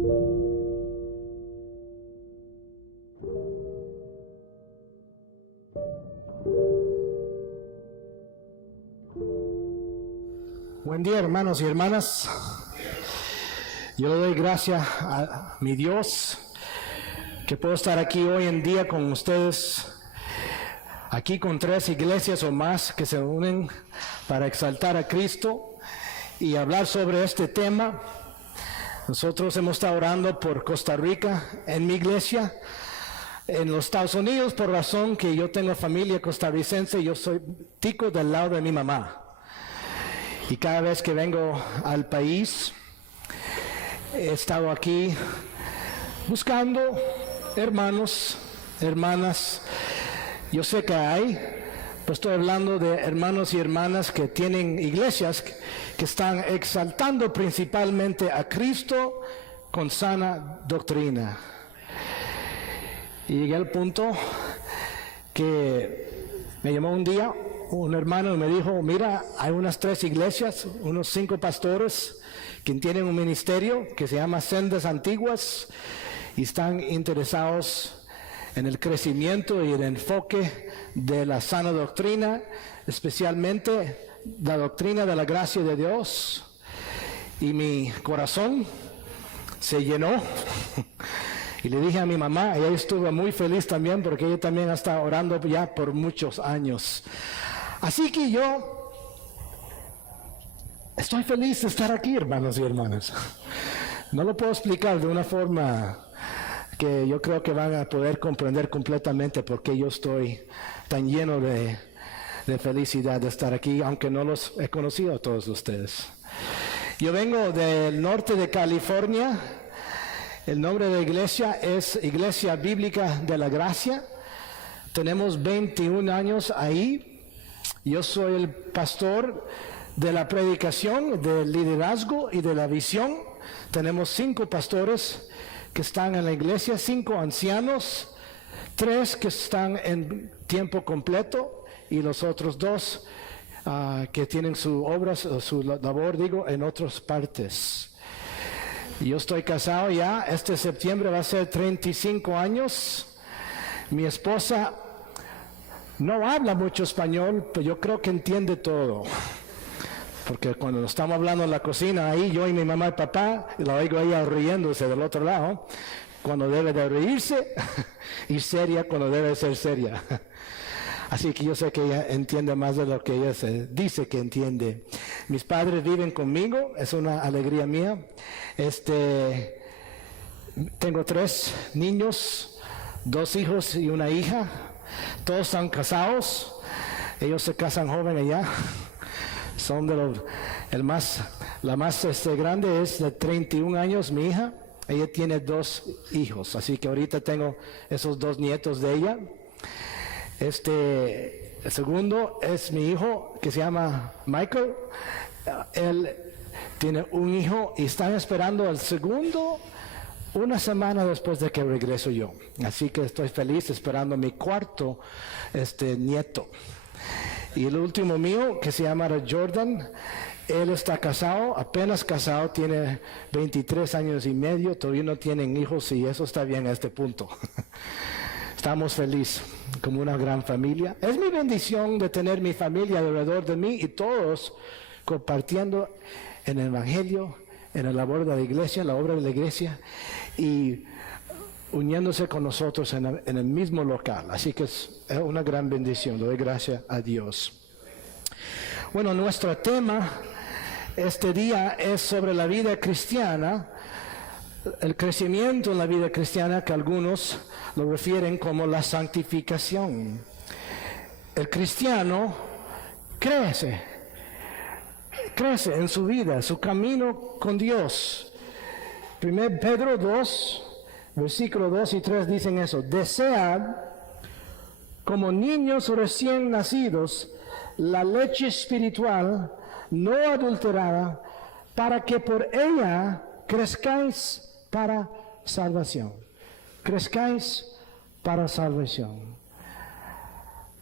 Buen día, hermanos y hermanas. Yo le doy gracias a mi Dios que puedo estar aquí hoy en día con ustedes, aquí con 3 iglesias o más que se unen para exaltar a Cristo y hablar sobre este tema. Nosotros hemos estado orando por Costa Rica en mi iglesia, en los Estados Unidos, por razón que yo tengo familia costarricense. Yo soy tico del lado de mi mamá. Y cada vez que vengo al país, he estado aquí buscando hermanos, hermanas. Yo sé que hay, pues estoy hablando de hermanos y hermanas que tienen iglesias que están exaltando principalmente a Cristo con sana doctrina. Y llegué al punto que me llamó un día un hermano y me dijo: mira, hay unas 3 iglesias, unos 5 pastores que tienen un ministerio que se llama Sendas Antiguas y están interesados en el crecimiento y el enfoque de la sana doctrina, especialmente la doctrina de la gracia de Dios. Y mi corazón se llenó. Y le dije a mi mamá, ella estuvo muy feliz también porque ella también ha estado orando ya por muchos años. Así que yo estoy feliz de estar aquí, hermanos y hermanas. No lo puedo explicar de una forma que yo creo que van a poder comprender completamente por qué yo estoy tan lleno de felicidad de estar aquí, aunque no los he conocido a todos ustedes. Yo vengo del norte de California. El nombre de la iglesia es Iglesia Bíblica de la Gracia. Tenemos 21 años ahí. Yo soy el pastor de la predicación, del liderazgo y de la visión. Tenemos 5 pastores que están en la iglesia, 5 ancianos, 3 que están en tiempo completo y los otros 2 que tienen su obra, su labor, en otras partes. Yo estoy casado ya, este septiembre va a ser 35 años. Mi esposa no habla mucho español, pero yo creo que entiende todo. Porque cuando estamos hablando en la cocina, ahí yo y mi mamá y papá, la oigo ella riéndose del otro lado, cuando debe de reírse, y seria cuando debe ser seria. Así que yo sé que ella entiende más de lo que ella se dice que entiende. Mis padres viven conmigo, es una alegría mía. Tengo 3 niños, 2 hijos y una hija. Todos están casados. Ellos se casan jóvenes ya. Son la más grande es de 31 años, mi hija. Ella tiene 2 hijos, así que ahorita tengo esos 2 nietos de ella. El segundo es mi hijo que se llama Michael. Él tiene un hijo y están esperando el segundo una semana después de que regreso yo. Así que estoy feliz esperando mi 4º nieto. Y el último mío, que se llama Jordan, él está casado, apenas casado, tiene 23 años y medio, todavía no tienen hijos y eso está bien a este punto. Estamos felices, como una gran familia. Es mi bendición de tener mi familia alrededor de mí y todos compartiendo en el Evangelio, en la labor de la iglesia, la obra de la iglesia y uniéndose con nosotros en el mismo local. Así que es una gran bendición. Le doy gracias a Dios. Bueno, nuestro tema este día es sobre la vida cristiana, el crecimiento en la vida cristiana, que algunos lo refieren como la santificación. El cristiano crece en su vida, su camino con Dios. 1 Pedro 2, versículos 2 y 3 dicen eso: desead como niños recién nacidos la leche espiritual no adulterada, para que por ella crezcáis para salvación. Crezcáis para salvación.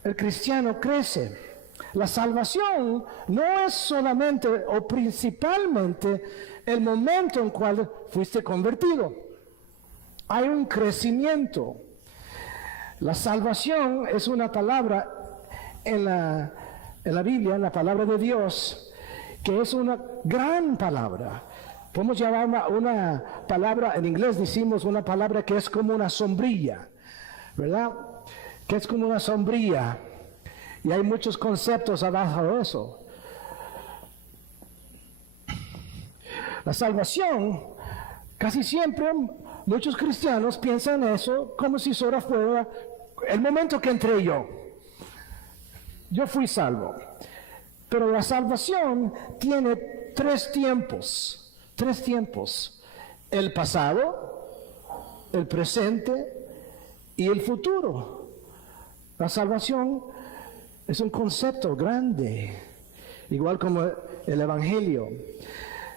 El cristiano crece La salvación no es solamente o principalmente el momento en cual fuiste convertido. Hay un crecimiento. La salvación es una palabra en la Biblia, en la palabra de Dios, que es una gran palabra. Podemos llamarla una palabra, en inglés decimos una palabra que es como una sombrilla, ¿verdad? Que es como una sombrilla. Y hay muchos conceptos abajo de eso. La salvación, casi siempre muchos cristianos piensan eso como si solo fuera el momento que entré yo. Yo fui salvo. Pero la salvación tiene tres tiempos. El pasado, el presente y el futuro. La salvación es un concepto grande, igual como el Evangelio.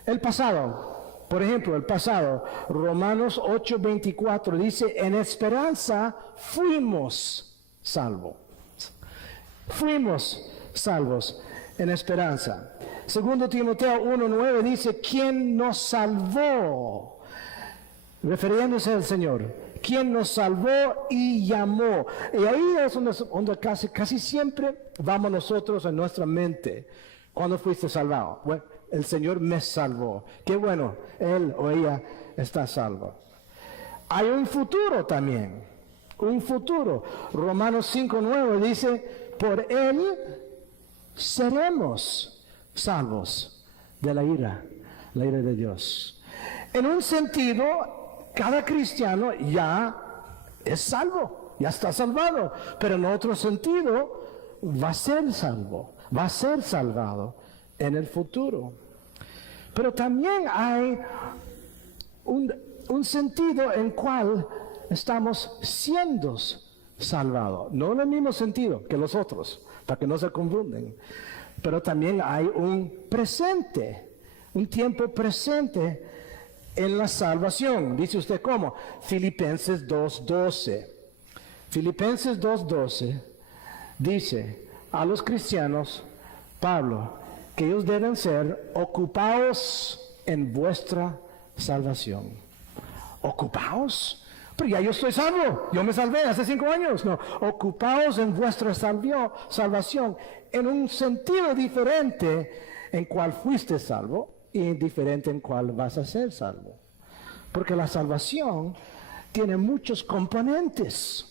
El pasado, por ejemplo, Romanos 8:24 dice, en esperanza fuimos salvos. Fuimos salvos en esperanza. Segundo Timoteo 1:9 dice, ¿quién nos salvó? Refiriéndose al Señor. ¿Quién nos salvó y llamó? Y ahí es donde casi siempre vamos nosotros en nuestra mente. ¿Cuándo fuiste salvado? Bueno, el Señor me salvó. Qué bueno, él o ella está salvo. Hay un futuro también. Un futuro. Romanos 5:9 dice, por él seremos salvos de la ira de Dios. En un sentido, cada cristiano ya es salvo, ya está salvado, pero en otro sentido va a ser salvo, va a ser salvado en el futuro. Pero también hay un sentido en cual estamos siendo salvados, no en el mismo sentido que los otros, para que no se confunden, pero también hay un presente, un tiempo presente en la salvación. Dice usted cómo. Filipenses 2:12. Filipenses 2:12 dice a los cristianos, Pablo, que ellos deben ser ocupados en vuestra salvación. ¿Ocupados? Pero ya yo estoy salvo, yo me salvé hace 5 años. No, ocupados en vuestra salvación, en un sentido diferente en cual fuiste salvo y diferente en cual vas a ser salvo. Porque la salvación tiene muchos componentes,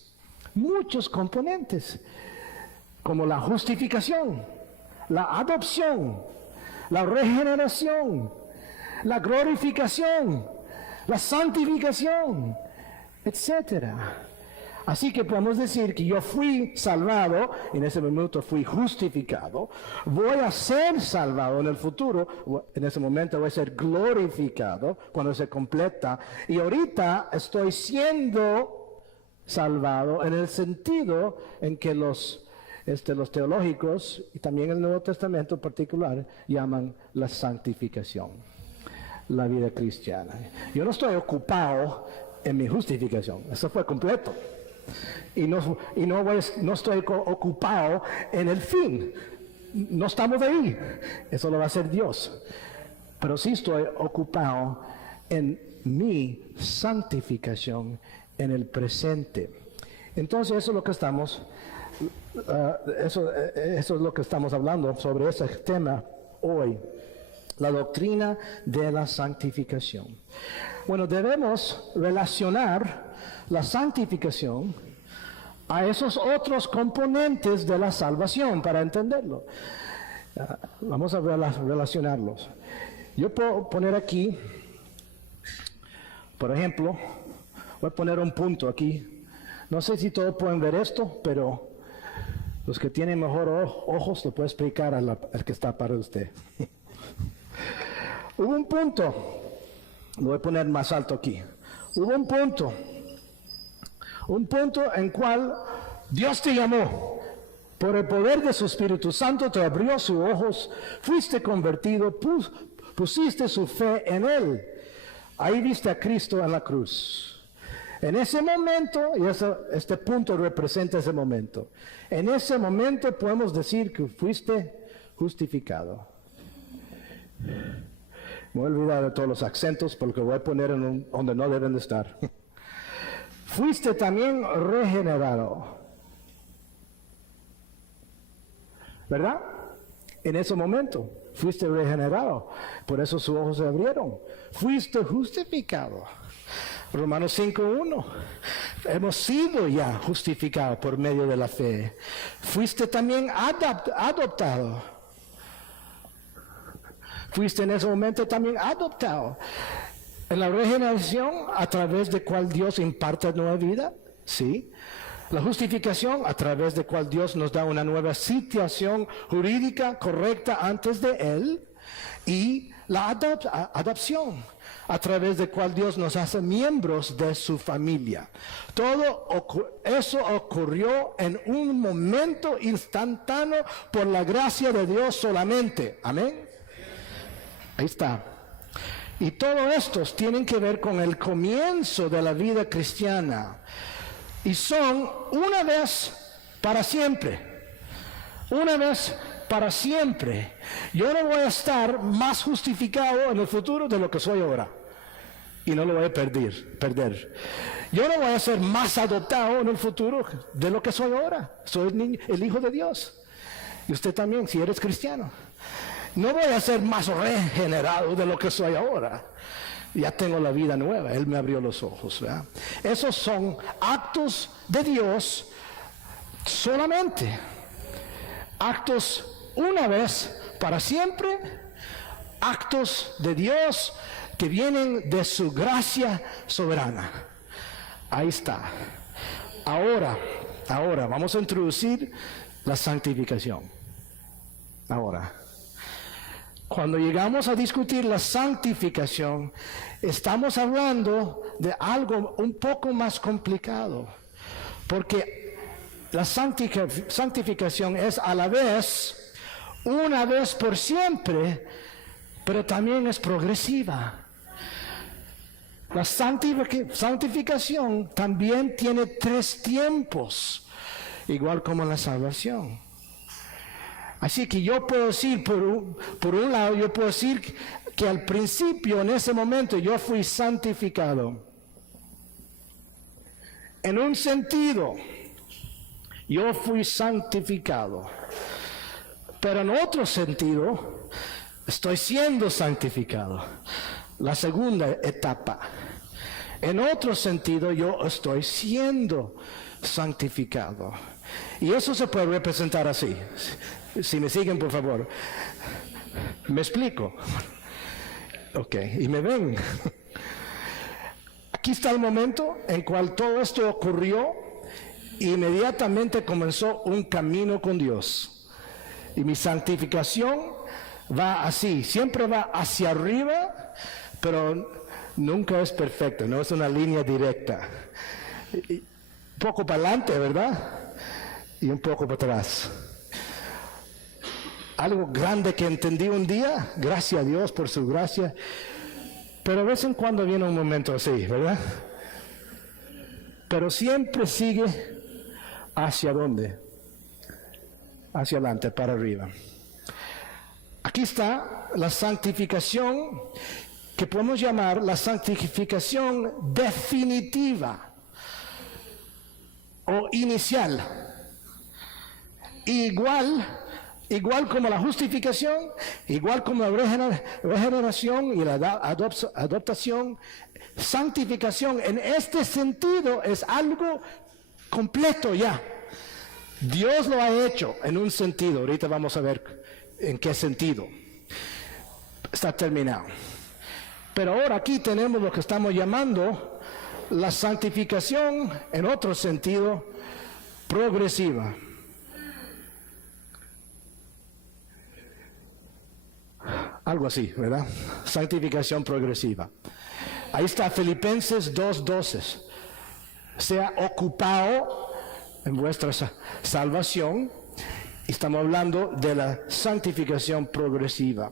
como la justificación, la adopción, la regeneración, la glorificación, la santificación, etcétera. Así que podemos decir que yo fui salvado, en ese momento fui justificado, voy a ser salvado en el futuro, en ese momento voy a ser glorificado cuando se completa, y ahorita estoy siendo salvado en el sentido en que los teológicos, y también el Nuevo Testamento en particular, llaman la santificación, la vida cristiana. Yo no estoy ocupado en mi justificación, eso fue completo. Y no estoy ocupado en el fin. No estamos ahí. Eso lo va a hacer Dios. Pero sí estoy ocupado en mi santificación en el presente. Entonces eso es lo que estamos eso es lo que estamos hablando sobre ese tema hoy. La doctrina de la santificación. Bueno, debemos relacionar la santificación a esos otros componentes de la salvación para entenderlo. Vamos a relacionarlos. Yo puedo poner aquí, por ejemplo, voy a poner un punto aquí. No sé si todos pueden ver esto, pero los que tienen mejor ojos le puedo explicar al que está para usted. Hubo un punto, lo voy a poner más alto aquí. Hubo un punto en cual Dios te llamó. Por el poder de su Espíritu Santo te abrió sus ojos, fuiste convertido, pusiste su fe en Él. Ahí viste a Cristo en la cruz. En ese momento, y este punto representa ese momento, en ese momento podemos decir que fuiste justificado. Me voy a olvidar de todos los acentos porque voy a poner donde no deben de estar. Fuiste también regenerado. ¿Verdad? En ese momento fuiste regenerado. Por eso sus ojos se abrieron. Fuiste justificado. Romanos 5:1. Hemos sido ya justificados por medio de la fe. Fuiste también adoptado. Fuiste en ese momento también adoptado. En la regeneración, a través de cual Dios imparte nueva vida, ¿sí? La justificación, a través de cual Dios nos da una nueva situación jurídica correcta antes de Él. Y la adopción, a través de cual Dios nos hace miembros de su familia. Todo eso ocurrió en un momento instantáneo por la gracia de Dios solamente. Amén. Ahí está. Y todos estos tienen que ver con el comienzo de la vida cristiana. Y son una vez para siempre. Una vez para siempre. Yo no voy a estar más justificado en el futuro de lo que soy ahora. Y no lo voy a perder. Yo no voy a ser más adoptado en el futuro de lo que soy ahora. Soy el Hijo de Dios. Y usted también, si eres cristiano. No voy a ser más regenerado de lo que soy ahora. Ya tengo la vida nueva. Él me abrió los ojos, ¿verdad? Esos son actos de Dios solamente. Actos una vez para siempre. Actos de Dios que vienen de su gracia soberana. Ahí está. Ahora vamos a introducir la santificación. Ahora. Cuando llegamos a discutir la santificación, estamos hablando de algo un poco más complicado, porque la santificación es a la vez, una vez por siempre, pero también es progresiva. La santificación también tiene 3 tiempos, igual como la salvación. Así que yo puedo decir, por un lado, yo puedo decir que al principio, en ese momento, yo fui santificado. En un sentido, yo fui santificado. Pero en otro sentido, estoy siendo santificado. La segunda etapa. En otro sentido, yo estoy siendo santificado. Y eso se puede representar así. Si me siguen, por favor. ¿Me explico? Ok, y me ven. Aquí está el momento en cual todo esto ocurrió. Inmediatamente comenzó un camino con Dios. Y mi santificación va así. Siempre va hacia arriba, pero nunca es perfecta. No es una línea directa. Un poco para adelante, ¿verdad? Y un poco para atrás. Algo grande que entendí un día, gracias a Dios por su gracia, pero de vez en cuando viene un momento así, ¿verdad? Pero siempre sigue hacia dónde? Hacia adelante, para arriba. Aquí está la santificación que podemos llamar la santificación definitiva o inicial. Igual como la justificación, igual como la regeneración y la adoptación, santificación en este sentido es algo completo ya. Dios lo ha hecho en un sentido, ahorita vamos a ver en qué sentido. Está terminado. Pero ahora aquí tenemos lo que estamos llamando la santificación en otro sentido progresiva. Algo así, ¿verdad? Santificación progresiva. Ahí está Filipenses 2:12. Sea ocupado en vuestra salvación. Estamos hablando de la santificación progresiva.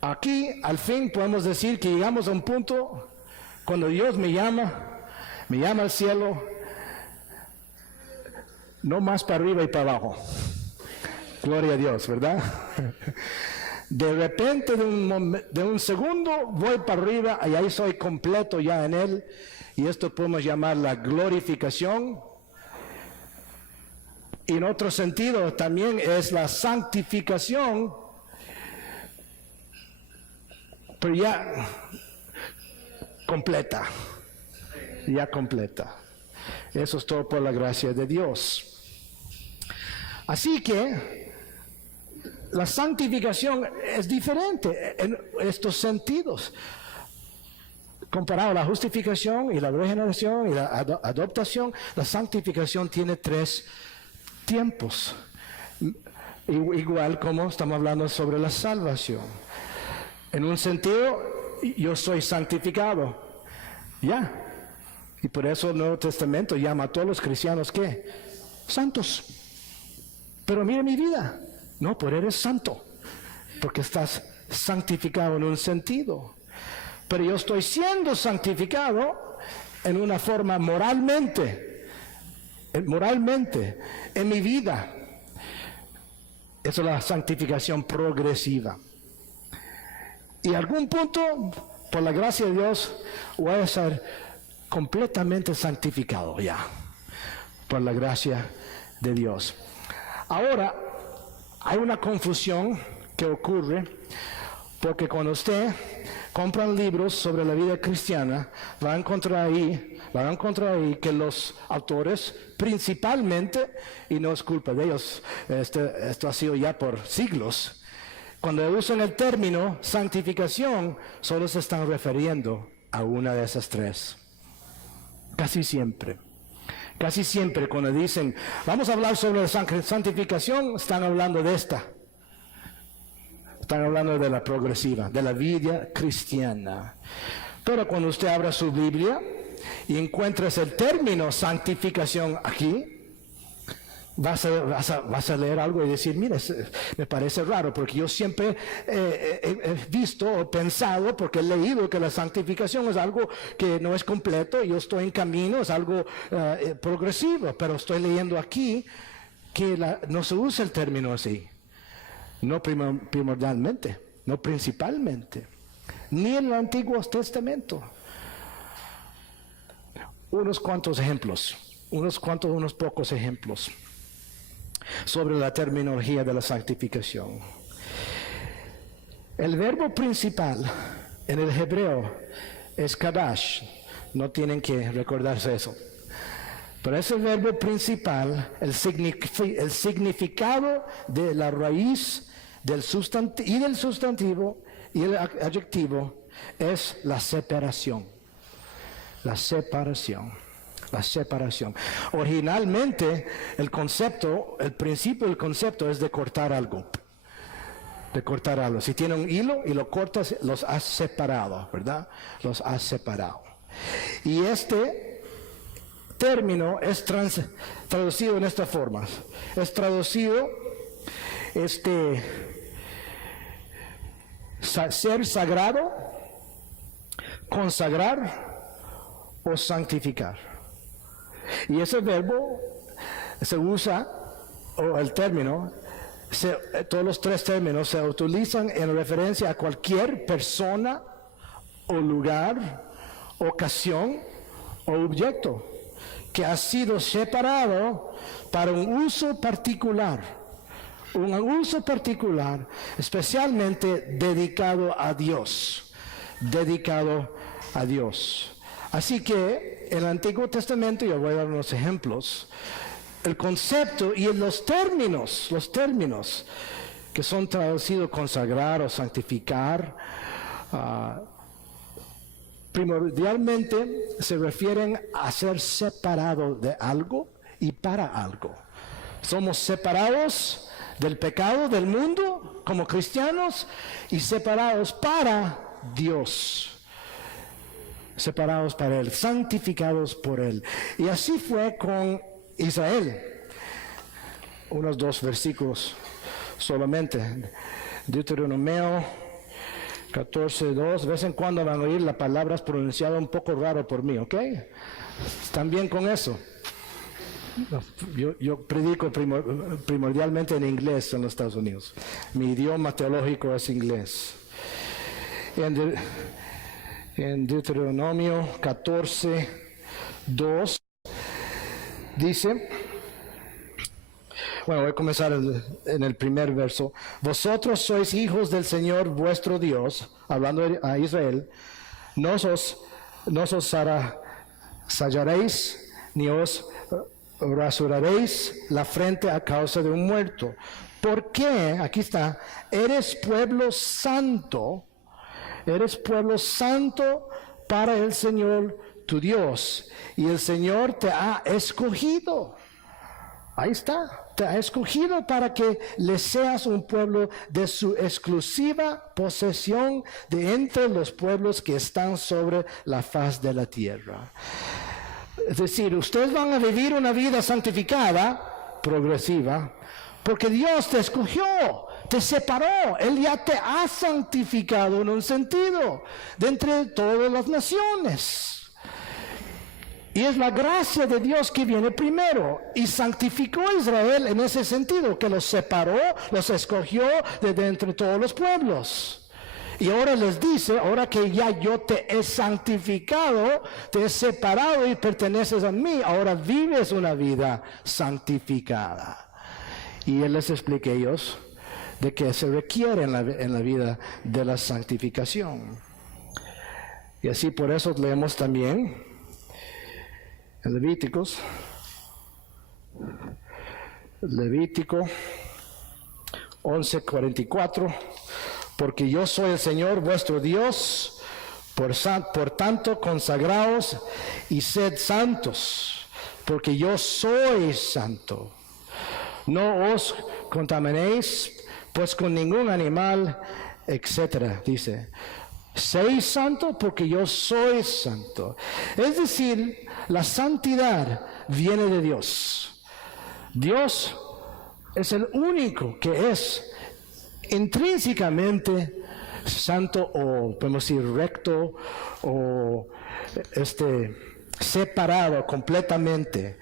Aquí, al fin, podemos decir que llegamos a un punto cuando Dios me llama Me llama al cielo, no más para arriba y para abajo. Gloria a Dios, ¿verdad? De repente, de un segundo, voy para arriba y ahí soy completo ya en Él. Y esto podemos llamar la glorificación. Y en otro sentido también es la santificación. Pero ya completa. Ya completa. Eso es todo por la gracia de Dios. Así que la santificación es diferente en estos sentidos. Comparado a la justificación y la regeneración y la adoptación, la santificación tiene 3 tiempos. Igual como estamos hablando sobre la salvación. En un sentido, yo soy santificado. Ya. Y por eso el Nuevo Testamento llama a todos los cristianos, ¿qué? Santos. Pero mira mi vida. No, pero eres santo. Porque estás santificado en un sentido. Pero yo estoy siendo santificado en una forma moralmente, en mi vida. Eso es la santificación progresiva. Y a algún punto, por la gracia de Dios, voy a ser completamente santificado ya, por la gracia de Dios. Ahora, hay una confusión que ocurre, porque cuando usted compra libros sobre la vida cristiana, va a encontrar ahí que los autores, principalmente, y no es culpa de ellos, esto ha sido ya por siglos, cuando usan el término santificación, solo se están refiriendo a una de esas 3. Casi siempre cuando dicen, vamos a hablar sobre la santificación, están hablando de esta. Están hablando de la progresiva, de la vida cristiana. Pero cuando usted abra su Biblia y encuentres el término santificación aquí, vas a leer algo y decir, mira, me parece raro, porque yo siempre he visto o pensado, porque he leído que la santificación es algo que no es completo, yo estoy en camino, es algo progresivo, pero estoy leyendo aquí que no se usa el término así, no primordialmente, no principalmente, ni en el Antiguo Testamento. Unos pocos ejemplos sobre la terminología de la santificación. El verbo principal en el hebreo es kadash. No tienen que recordarse eso. Pero ese verbo principal, el significado de la raíz del sustantivo y el adjetivo es la separación. La separación. Originalmente, el principio del concepto es de cortar algo. Si tiene un hilo y lo cortas, los has separado, ¿verdad? Los has separado. Y este término es traducido en esta forma. Es traducido, ser sagrado, consagrar o santificar. Y ese verbo se usa, o el término, todos los 3 términos se utilizan en referencia a cualquier persona o lugar, ocasión o objeto que ha sido separado para un uso particular, especialmente dedicado a Dios. Así que en el Antiguo Testamento, yo voy a dar unos ejemplos, el concepto y los términos que son traducidos consagrar o santificar, primordialmente se refieren a ser separado de algo y para algo. Somos separados del pecado del mundo como cristianos y separados para Dios. Separados para Él, santificados por Él. Y así fue con Israel. Unos 2 versículos solamente. Deuteronomio 14:2. De vez en cuando van a oír las palabras pronunciadas un poco raro por mí, ¿ok? ¿Están bien con eso? Yo predico primordialmente en inglés en los Estados Unidos. Mi idioma teológico es inglés. En Deuteronomio 14:2 dice, bueno, voy a comenzar en el primer verso. Vosotros sois hijos del Señor vuestro Dios, hablando a Israel, no os sallaréis ni os rasuraréis la frente a causa de un muerto. Porque, aquí está, eres pueblo santo para el Señor tu Dios, y el Señor te ha escogido. Ahí está, te ha escogido para que le seas un pueblo de su exclusiva posesión de entre los pueblos que están sobre la faz de la tierra. Es decir, ustedes van a vivir una vida santificada, progresiva, porque Dios te escogió, te separó, Él ya te ha santificado en un sentido, de entre todas las naciones. Y es la gracia de Dios que viene primero, y santificó a Israel en ese sentido, que los separó, los escogió de entre todos los pueblos. Y ahora les dice, ahora que ya yo te he santificado, te he separado y perteneces a mí, ahora vives una vida santificada. Y Él les explica a ellos de que se requiere en la vida de la santificación. Y así por eso leemos también en Levítico 11:44, porque yo soy el Señor vuestro Dios, por tanto consagraos y sed santos, porque yo soy santo. No os contaminéis pues con ningún animal, etcétera, dice. Seis santos porque yo soy santo. Es decir, la santidad viene de Dios. Dios es el único que es intrínsecamente santo, o podemos decir recto, o separado completamente.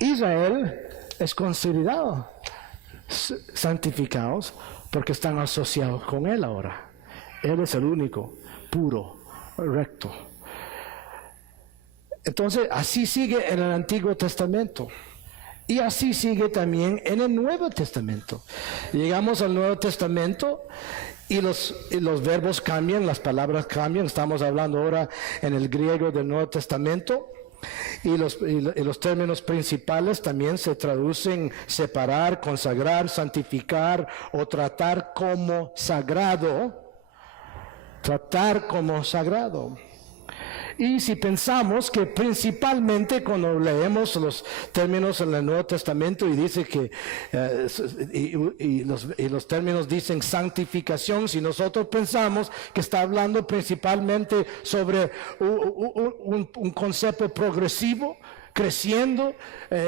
Israel es considerado santificados porque están asociados con Él ahora. Él es el único, puro, recto. Entonces, así sigue en el Antiguo Testamento. Y así sigue también en el Nuevo Testamento. Llegamos al Nuevo Testamento y los verbos cambian, las palabras cambian. Estamos hablando ahora en el griego del Nuevo Testamento. Y los términos principales también se traducen separar, consagrar, santificar o tratar como sagrado. Tratar como sagrado. Y si pensamos que principalmente cuando leemos los términos en el Nuevo Testamento y dice que los términos dicen santificación, si nosotros pensamos que está hablando principalmente sobre un concepto progresivo, creciendo,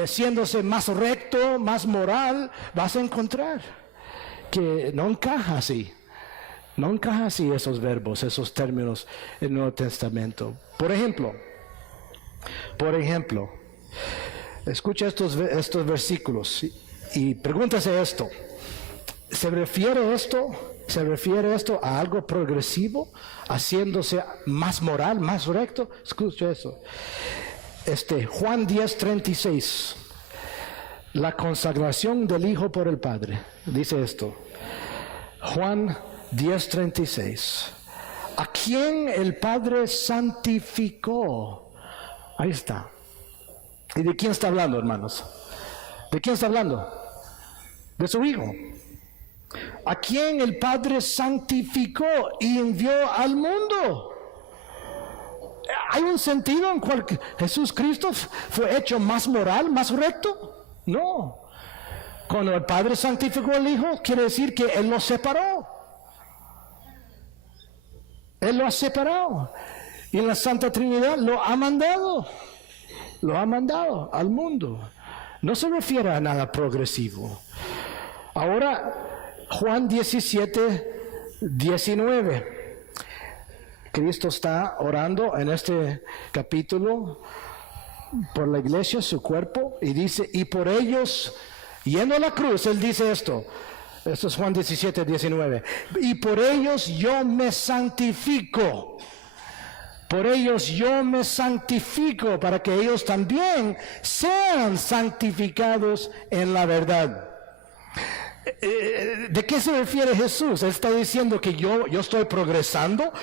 siéndose más recto, más moral, vas a encontrar que no encaja así. No encaja así esos verbos, esos términos en el Nuevo Testamento. Por ejemplo, escucha estos versículos y pregúntase esto. ¿Se refiere esto a algo progresivo, haciéndose más moral, más recto? Escucha eso. Juan 10:36, la consagración del Hijo por el Padre. Dice esto. Juan 10:36. ¿A quién el Padre santificó? Ahí está. ¿Y de quién está hablando, hermanos? ¿De quién está hablando? De su Hijo. ¿A quién el Padre santificó y envió al mundo? ¿Hay un sentido en cual Jesús Cristo fue hecho más moral, más recto? No. Cuando el Padre santificó al Hijo, quiere decir que Él lo separó. Él lo ha separado. Y en la Santa Trinidad lo ha mandado. Lo ha mandado al mundo. No se refiere a nada progresivo. Ahora, Juan 17, 19. Cristo está orando en este capítulo por la iglesia, su cuerpo, y dice, y por ellos, yendo a la cruz, él dice esto. Esto es Juan 17, 19. Y por ellos yo me santifico. Por ellos yo me santifico, para que ellos también sean santificados en la verdad. ¿De qué se refiere Jesús? Él está diciendo que yo estoy progresando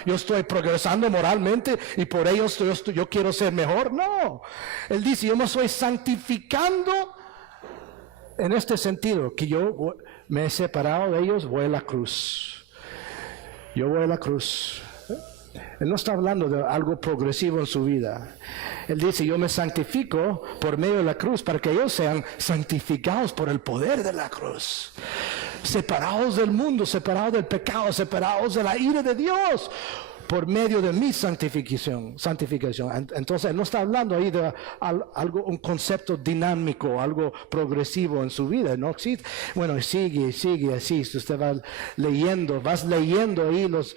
moralmente y por ello yo quiero ser mejor. No, Él dice, yo me estoy santificando en este sentido, que yo me he separado de ellos, voy a la cruz. Yo voy a la cruz. Él no está hablando de algo progresivo en su vida. Él dice, yo me santifico por medio de la cruz para que ellos sean santificados por el poder de la cruz. Separados del mundo, separados del pecado, separados de la ira de Dios por medio de mi santificación. Entonces, él no está hablando ahí de algo, un concepto dinámico, algo progresivo en su vida, ¿no? Sí, bueno, sigue así. Usted vas leyendo ahí los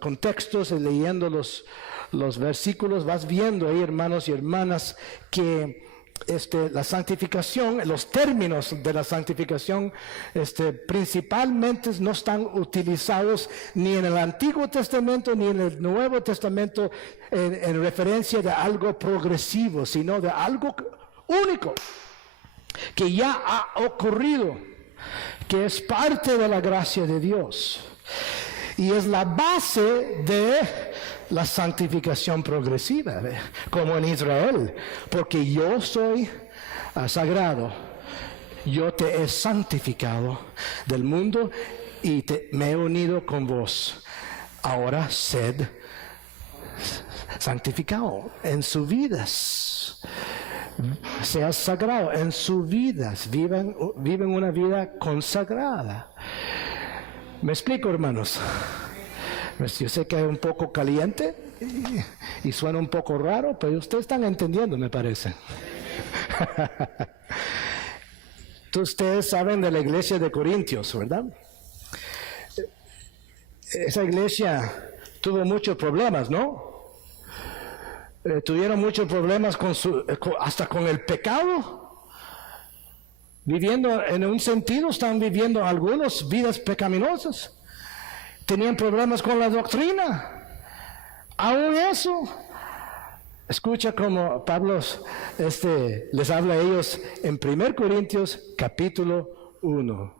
contextos, y leyendo los versículos, vas viendo ahí, hermanos y hermanas, que la santificación, los términos de la santificación, principalmente no están utilizados ni en el Antiguo Testamento ni en el Nuevo Testamento en referencia de algo progresivo, sino de algo único que ya ha ocurrido, que es parte de la gracia de Dios y es la base de la santificación progresiva, como en Israel, porque yo soy sagrado, yo te he santificado del mundo y me he unido con vos. Ahora sed santificado en sus vidas, seas sagrado en sus vidas, viven una vida consagrada. ¿Me explico, hermanos? Yo sé que es un poco caliente y suena un poco raro, pero ustedes están entendiendo, me parece. Ustedes saben de la iglesia de Corintios, ¿verdad? Esa iglesia tuvo muchos problemas, ¿no? Tuvieron muchos problemas hasta con el pecado. Viviendo, en un sentido, están viviendo algunos vidas pecaminosas. Tenían problemas con la doctrina. Aún eso, escucha como Pablo les habla a ellos en 1 Corintios capítulo 1.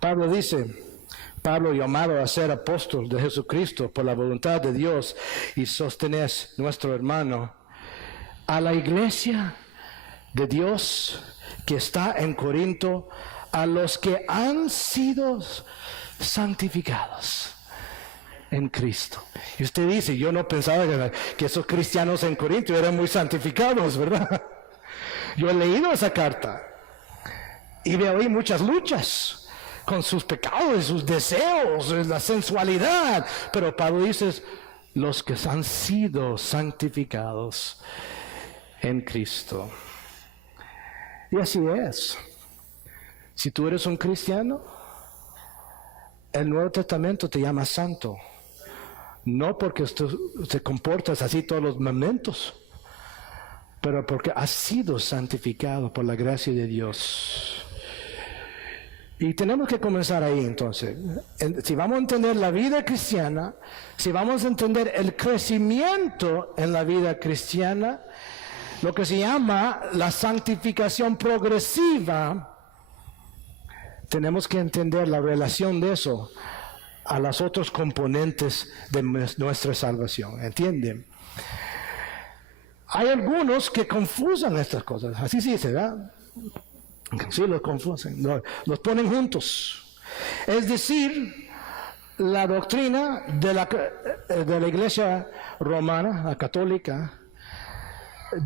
Pablo dice, Pablo, llamado a ser apóstol de Jesucristo por la voluntad de Dios, y Sóstenes, nuestro hermano, a la iglesia de Dios que está en Corinto, a los que han sido santificados en Cristo. Y usted dice, yo no pensaba que esos cristianos en Corinto eran muy santificados, ¿verdad? Yo he leído esa carta y veo ahí muchas luchas con sus pecados, sus deseos, la sensualidad, pero Pablo dice, los que han sido santificados en Cristo. Y así es. Si tú eres un cristiano, el Nuevo Testamento te llama santo, no porque te comportas así todos los momentos, pero porque has sido santificado por la gracia de Dios. Y tenemos que comenzar ahí entonces. Si vamos a entender la vida cristiana, si vamos a entender el crecimiento en la vida cristiana, lo que se llama la santificación progresiva, tenemos que entender la relación de eso a los otros componentes de nuestra salvación. ¿Entienden? Hay algunos que confusan estas cosas. Así se dice, ¿verdad? Sí, los confunden. Los ponen juntos. Es decir, la doctrina de la iglesia romana, la católica,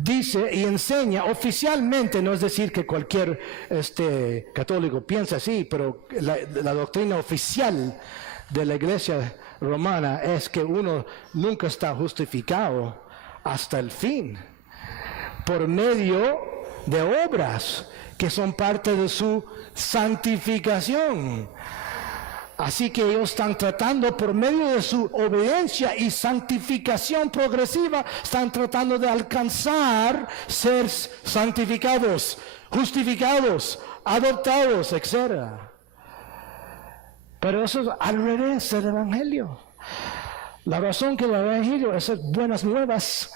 dice y enseña oficialmente, no es decir que cualquier católico piensa así, pero la doctrina oficial de la iglesia romana es que uno nunca está justificado hasta el fin por medio de obras que son parte de su santificación. Así que ellos están tratando por medio de su obediencia y santificación progresiva, están tratando de alcanzar ser santificados, justificados, adoptados, etc. Pero eso es al revés del Evangelio. La razón que el Evangelio es buenas nuevas,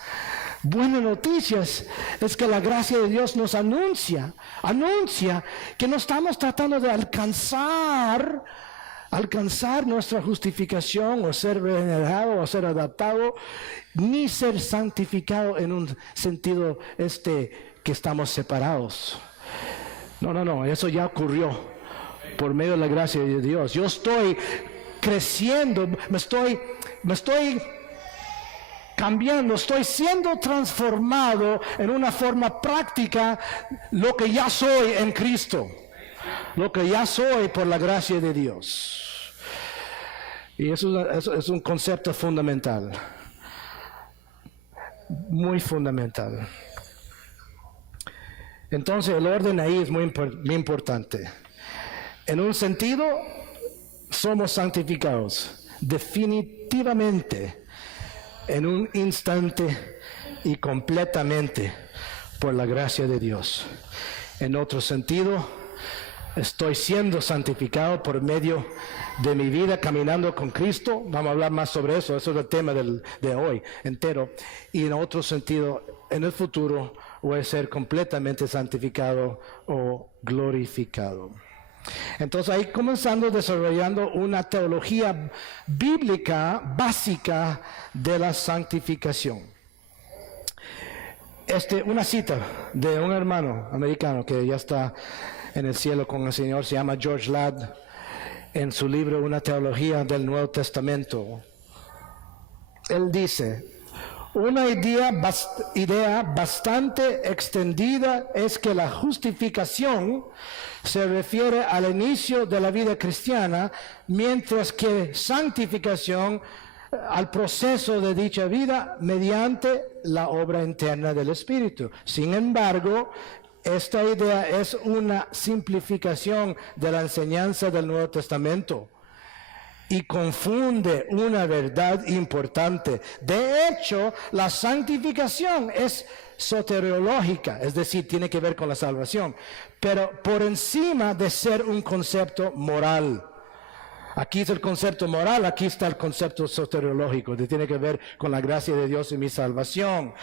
buenas noticias, es que la gracia de Dios nos anuncia que no estamos tratando de alcanzar nuestra justificación o ser regenerado o ser adaptado, ni ser santificado en un sentido que estamos separados. No, eso ya ocurrió por medio de la gracia de Dios. Yo estoy creciendo, me estoy cambiando, estoy siendo transformado en una forma práctica lo que ya soy en Cristo, lo que ya soy por la gracia de Dios. Y eso es un concepto fundamental, muy fundamental. Entonces el orden ahí es muy importante. En un sentido, somos santificados definitivamente, en un instante y completamente por la gracia de Dios. En otro sentido, estoy siendo santificado por medio de mi vida caminando con Cristo. Vamos a hablar más sobre eso es el tema de hoy entero. Y en otro sentido, en el futuro voy a ser completamente santificado o glorificado. Entonces ahí comenzando desarrollando una teología bíblica básica de la santificación. Una cita de un hermano americano que ya está en el cielo con el Señor, se llama George Ladd, en su libro Una teología del Nuevo Testamento. Él dice: una idea bastante extendida es que la justificación se refiere al inicio de la vida cristiana, mientras que santificación al proceso de dicha vida mediante la obra interna del Espíritu. Sin embargo, esta idea es una simplificación de la enseñanza del Nuevo Testamento y confunde una verdad importante. De hecho, la santificación es soteriológica, es decir, tiene que ver con la salvación, pero por encima de ser un concepto moral. Aquí es el concepto moral, aquí está el concepto soteriológico, que tiene que ver con la gracia de Dios y mi salvación.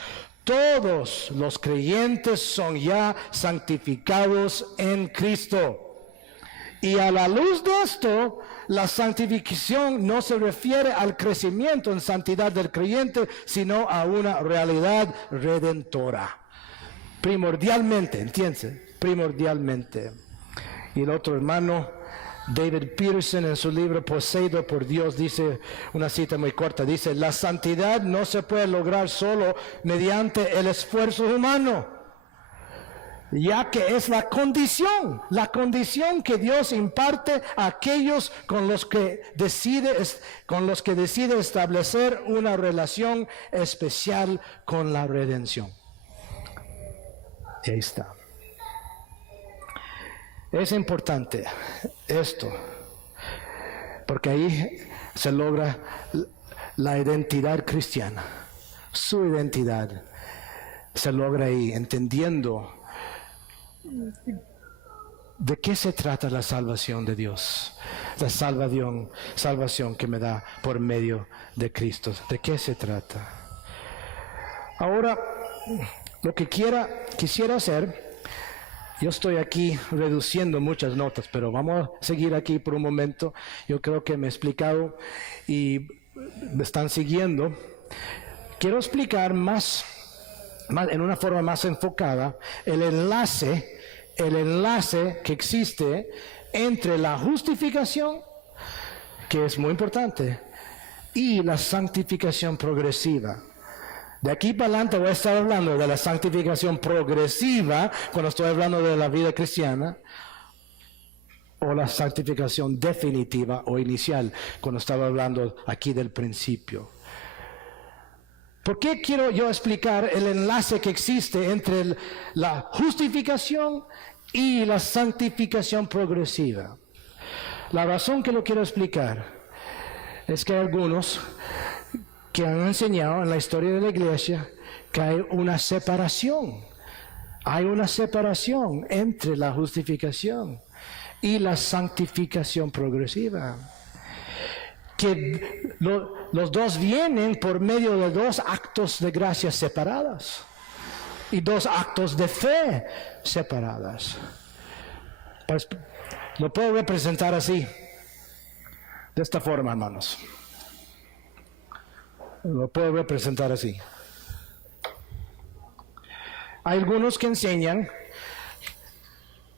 Todos los creyentes son ya santificados en Cristo. Y a la luz de esto, la santificación no se refiere al crecimiento en santidad del creyente, sino a una realidad redentora. Primordialmente, ¿entiendes? Primordialmente. Y el otro hermano, David Peterson, en su libro Poseído por Dios, dice una cita muy corta, dice: la santidad no se puede lograr solo mediante el esfuerzo humano, ya que es la condición que Dios imparte a aquellos con los que decide establecer una relación especial con la redención. Y ahí está. Es importante esto, porque ahí se logra la identidad cristiana. Su identidad se logra ahí, entendiendo de qué se trata la salvación de Dios, la salvación que me da por medio de Cristo. ¿De qué se trata? Ahora, lo que quisiera hacer, yo estoy aquí reduciendo muchas notas, pero vamos a seguir aquí por un momento. Yo creo que me he explicado y me están siguiendo. Quiero explicar más en una forma más enfocada el enlace que existe entre la justificación, que es muy importante, y la santificación progresiva. De aquí para adelante voy a estar hablando de la santificación progresiva cuando estoy hablando de la vida cristiana, o la santificación definitiva o inicial cuando estaba hablando aquí del principio. ¿Por qué quiero yo explicar el enlace que existe entre la justificación y la santificación progresiva? La razón que lo quiero explicar es que hay algunos que han enseñado en la historia de la iglesia que hay una separación. Hay una separación entre la justificación y la santificación progresiva. Que los dos vienen por medio de dos actos de gracia separadas y dos actos de fe separadas. Pues lo puedo representar así, de esta forma, hermanos. Lo puedo representar así. Hay algunos que enseñan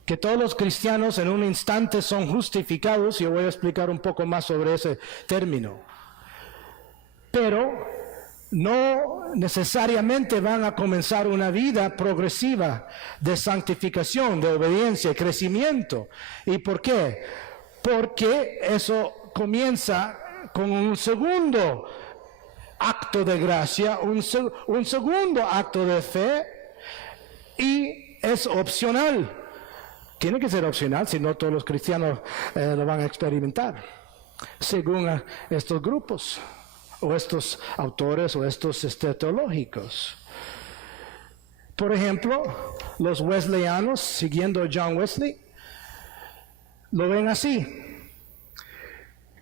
que todos los cristianos en un instante son justificados, y yo voy a explicar un poco más sobre ese término. Pero no necesariamente van a comenzar una vida progresiva de santificación, de obediencia y crecimiento. ¿Y por qué? Porque eso comienza con un segundo acto de gracia, un segundo acto de fe, y es opcional. Tiene que ser opcional, si no todos los cristianos lo van a experimentar, según estos grupos, o estos autores, o estos teológicos. Por ejemplo, los wesleyanos, siguiendo a John Wesley, lo ven así: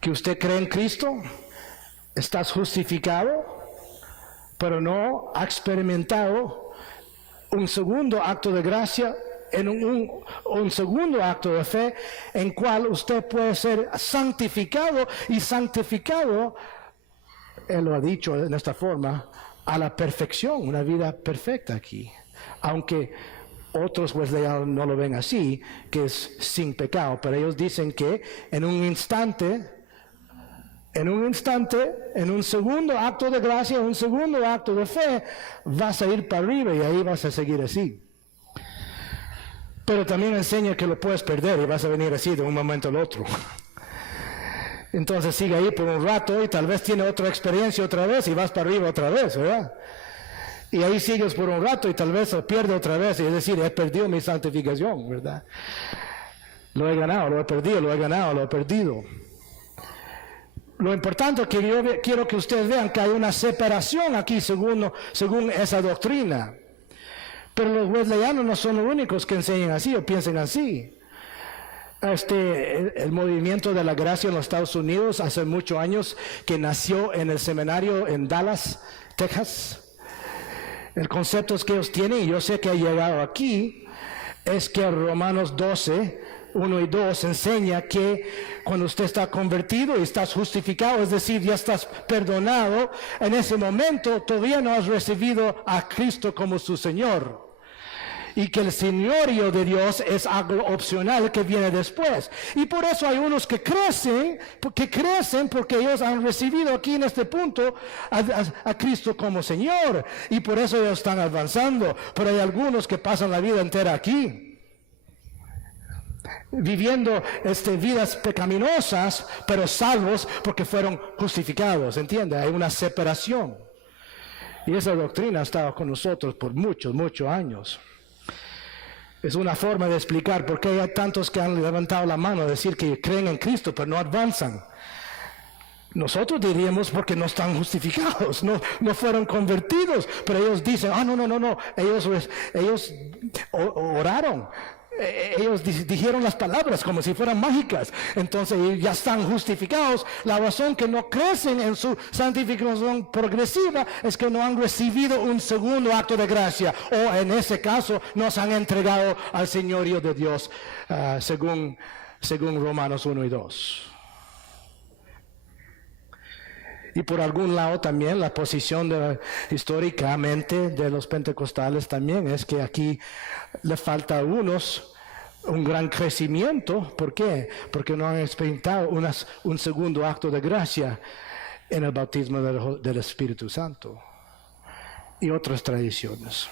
que usted cree en Cristo, estás justificado, pero no ha experimentado un segundo acto de gracia, en un segundo acto de fe, en cual usted puede ser santificado, y santificado, él lo ha dicho en esta forma, a la perfección, una vida perfecta aquí. Aunque otros wesleyanos no lo ven así, que es sin pecado, pero ellos dicen que en un instante, en un segundo acto de gracia, un segundo acto de fe, vas a ir para arriba y ahí vas a seguir así. Pero también enseña que lo puedes perder y vas a venir así de un momento al otro. Entonces sigue ahí por un rato y tal vez tiene otra experiencia otra vez y vas para arriba otra vez, ¿verdad? Y ahí sigues por un rato y tal vez lo pierde otra vez, y es decir, he perdido mi santificación, ¿verdad? Lo he ganado, lo he perdido, lo he ganado, lo he perdido. Lo importante es que yo quiero que ustedes vean que hay una separación aquí según esa doctrina. Pero los wesleyanos no son los únicos que enseñan así o piensan así. El movimiento de la gracia en los Estados Unidos hace muchos años, que nació en el seminario en Dallas, Texas. El concepto que ellos tienen, y yo sé que ha llegado aquí, es que Romanos 12, 1 y 2 enseña que cuando usted está convertido y estás justificado, es decir, ya estás perdonado, en ese momento todavía no has recibido a Cristo como su Señor. Y que el señorío de Dios es algo opcional que viene después. Y por eso hay unos que crecen porque ellos han recibido aquí en este punto a Cristo como Señor. Y por eso ellos están avanzando. Pero hay algunos que pasan la vida entera aquí, viviendo vidas pecaminosas, pero salvos porque fueron justificados. ¿Entiende? Hay una separación. Y esa doctrina ha estado con nosotros por muchos años. Es una forma de explicar por qué hay tantos que han levantado la mano a decir que creen en Cristo, pero no avanzan. Nosotros diríamos porque no están justificados, no fueron convertidos, pero ellos dicen, no, ellos oraron. Ellos dijeron las palabras como si fueran mágicas, entonces ya están justificados. La razón que no crecen en su santificación progresiva es que no han recibido un segundo acto de gracia, o en ese caso no se han entregado al señorío de Dios, según Romanos 1 y 2. Y por algún lado también la posición históricamente de los pentecostales también es que aquí le falta a algunos un gran crecimiento. ¿Por qué? Porque no han experimentado un segundo acto de gracia en el bautismo del Espíritu Santo y otras tradiciones.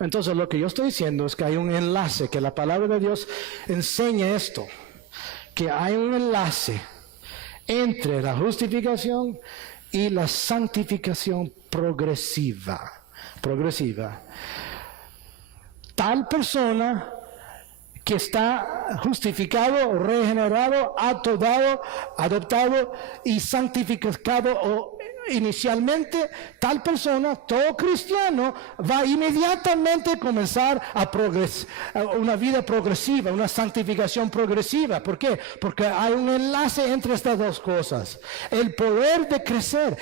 Entonces lo que yo estoy diciendo es que hay un enlace, que la palabra de Dios enseña esto, que hay un enlace entre la justificación y la santificación progresiva. Tal persona que está justificado, regenerado, adoptado y santificado o inicialmente, tal persona, todo cristiano, va inmediatamente a comenzar una vida progresiva, una santificación progresiva. ¿Por qué? Porque hay un enlace entre estas dos cosas. El poder de crecer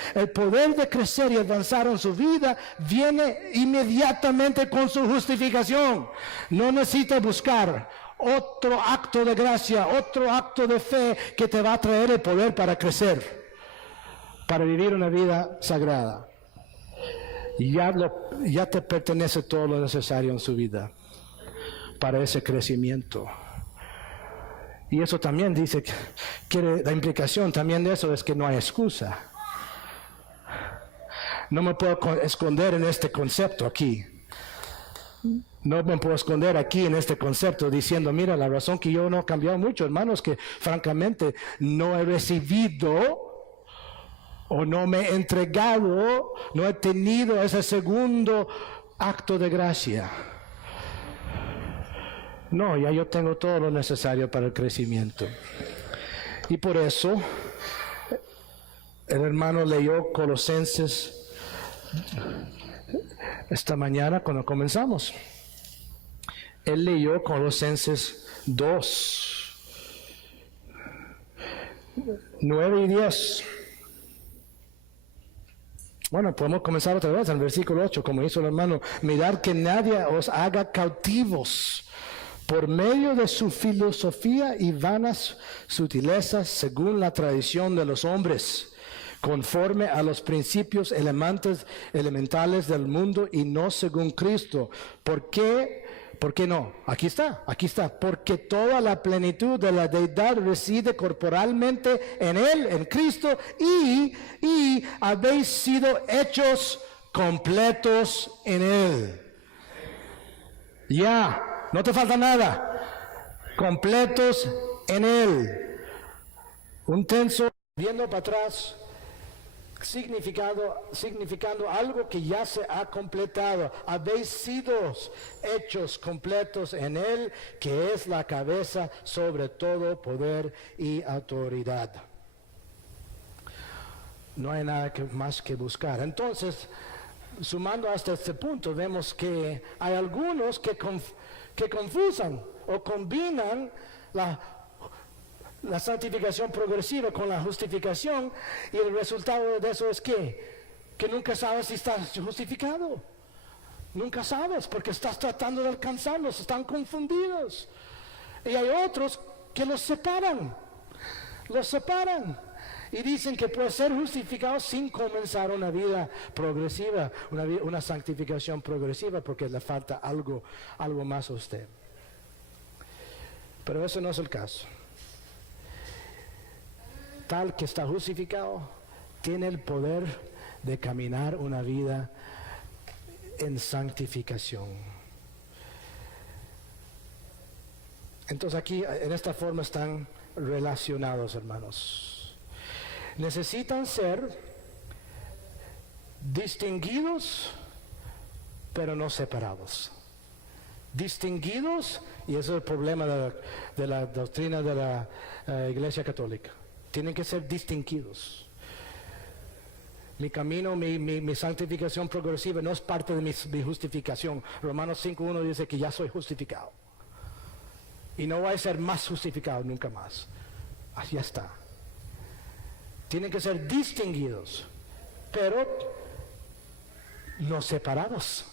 y avanzar en su vida viene inmediatamente con su justificación. No necesita buscar otro acto de gracia, otro acto de fe que te va a traer el poder para crecer, para vivir una vida sagrada. Y ya te pertenece todo lo necesario en su vida para ese crecimiento. Y eso también dice que la implicación también de eso es que no hay excusa. No me puedo esconder en este concepto aquí. No me puedo esconder aquí en este concepto diciendo, mira, la razón que yo no he cambiado mucho, hermanos, que francamente no he recibido o no me he entregado, no he tenido ese segundo acto de gracia. No, ya yo tengo todo lo necesario para el crecimiento. Y por eso, el hermano leyó Colosenses esta mañana cuando comenzamos. Él leyó Colosenses 2, 9 y 10. Bueno, podemos comenzar otra vez en el versículo 8, como hizo el hermano. Mirad que nadie os haga cautivos por medio de su filosofía y vanas sutilezas, según la tradición de los hombres, conforme a los principios elementales del mundo y no según Cristo. ¿Por qué no? Aquí está. Porque toda la plenitud de la deidad reside corporalmente en Él, en Cristo, y habéis sido hechos completos en Él. Ya, no te falta nada. Completos en Él. Un tenso viendo para atrás, significando algo que ya se ha completado. Habéis sido hechos completos en Él, que es la cabeza sobre todo poder y autoridad. No hay nada más que buscar. Entonces, sumando hasta este punto, vemos que hay algunos que confusan o combinan la santificación progresiva con la justificación, y el resultado de eso es que nunca sabes si estás justificado. Nunca sabes porque estás tratando de alcanzarlos, están confundidos. Y hay otros que los separan y dicen que puede ser justificado sin comenzar una vida progresiva, una santificación progresiva, porque le falta algo más a usted. Pero eso no es el caso. Tal que está justificado tiene el poder de caminar una vida en santificación. Entonces aquí en esta forma están relacionados, hermanos. Necesitan ser distinguidos pero no separados. Distinguidos, y ese es el problema de la doctrina de la Iglesia Católica. Tienen que ser distinguidos. Mi camino, mi santificación progresiva no es parte de mi justificación. Romanos 5:1 dice que ya soy justificado. Y no voy a ser más justificado nunca más. Así está. Tienen que ser distinguidos, pero no separados.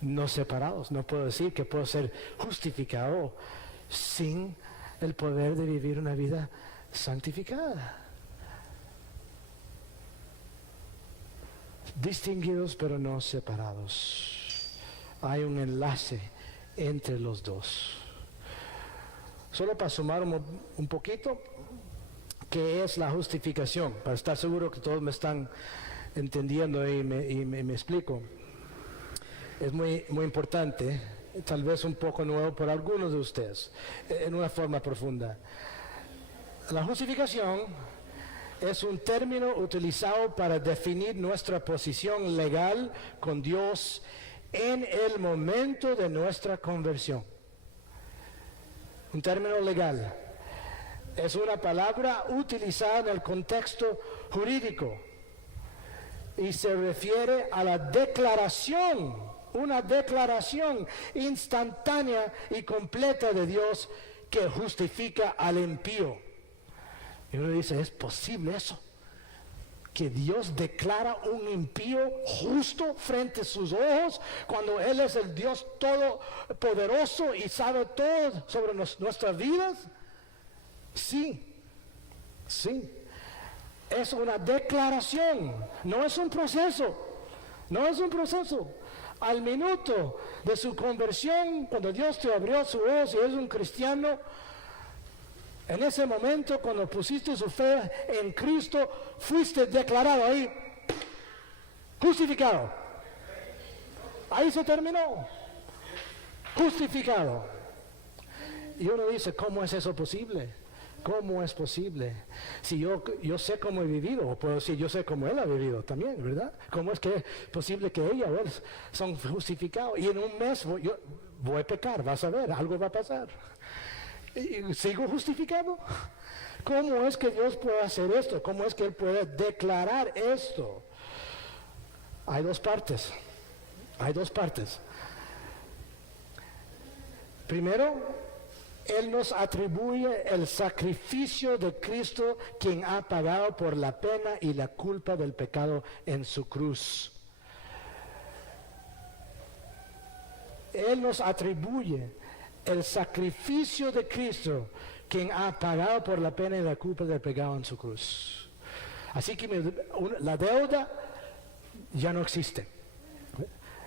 No separados. No puedo decir que puedo ser justificado sin el poder de vivir una vida santificada. Distinguidos pero no separados. Hay un enlace entre los dos. Solo para sumar un poquito, ¿qué es la justificación? Para estar seguro que todos me están entendiendo y me explico. Es muy importante, tal vez un poco nuevo para algunos de ustedes, en una forma profunda. La justificación es un término utilizado para definir nuestra posición legal con Dios en el momento de nuestra conversión. un término legal. Es una palabra utilizada en el contexto jurídico y se refiere a la declaración, una declaración instantánea y completa de Dios que justifica al impío. Y uno dice, ¿es posible eso? Que Dios declara un impío justo frente a sus ojos cuando Él es el Dios todopoderoso y sabe todo sobre nuestras vidas. Sí, sí. Es una declaración, no es un proceso, no es un proceso. Al minuto de su conversión, cuando Dios te abrió su ojos y eres un cristiano, en ese momento, cuando pusiste su fe en Cristo, fuiste declarado ahí, justificado. Ahí se terminó, justificado. Y uno dice, ¿cómo es eso posible? ¿Cómo es posible? Si yo sé cómo he vivido, o puedo decir, yo sé cómo él ha vivido también, ¿verdad? ¿Cómo es que es posible que ella o él son justificados? Y en un mes yo voy a pecar, vas a ver, algo va a pasar. ¿Y sigo justificado? ¿Cómo es que Dios puede hacer esto? ¿Cómo es que Él puede declarar esto? Hay dos partes. Hay dos partes. Primero, Él nos atribuye el sacrificio de Cristo, quien ha pagado por la pena y la culpa del pecado en su cruz. Él nos atribuye el sacrificio de Cristo, quien ha pagado por la pena y la culpa del pecado en su cruz. Así que la deuda ya no existe.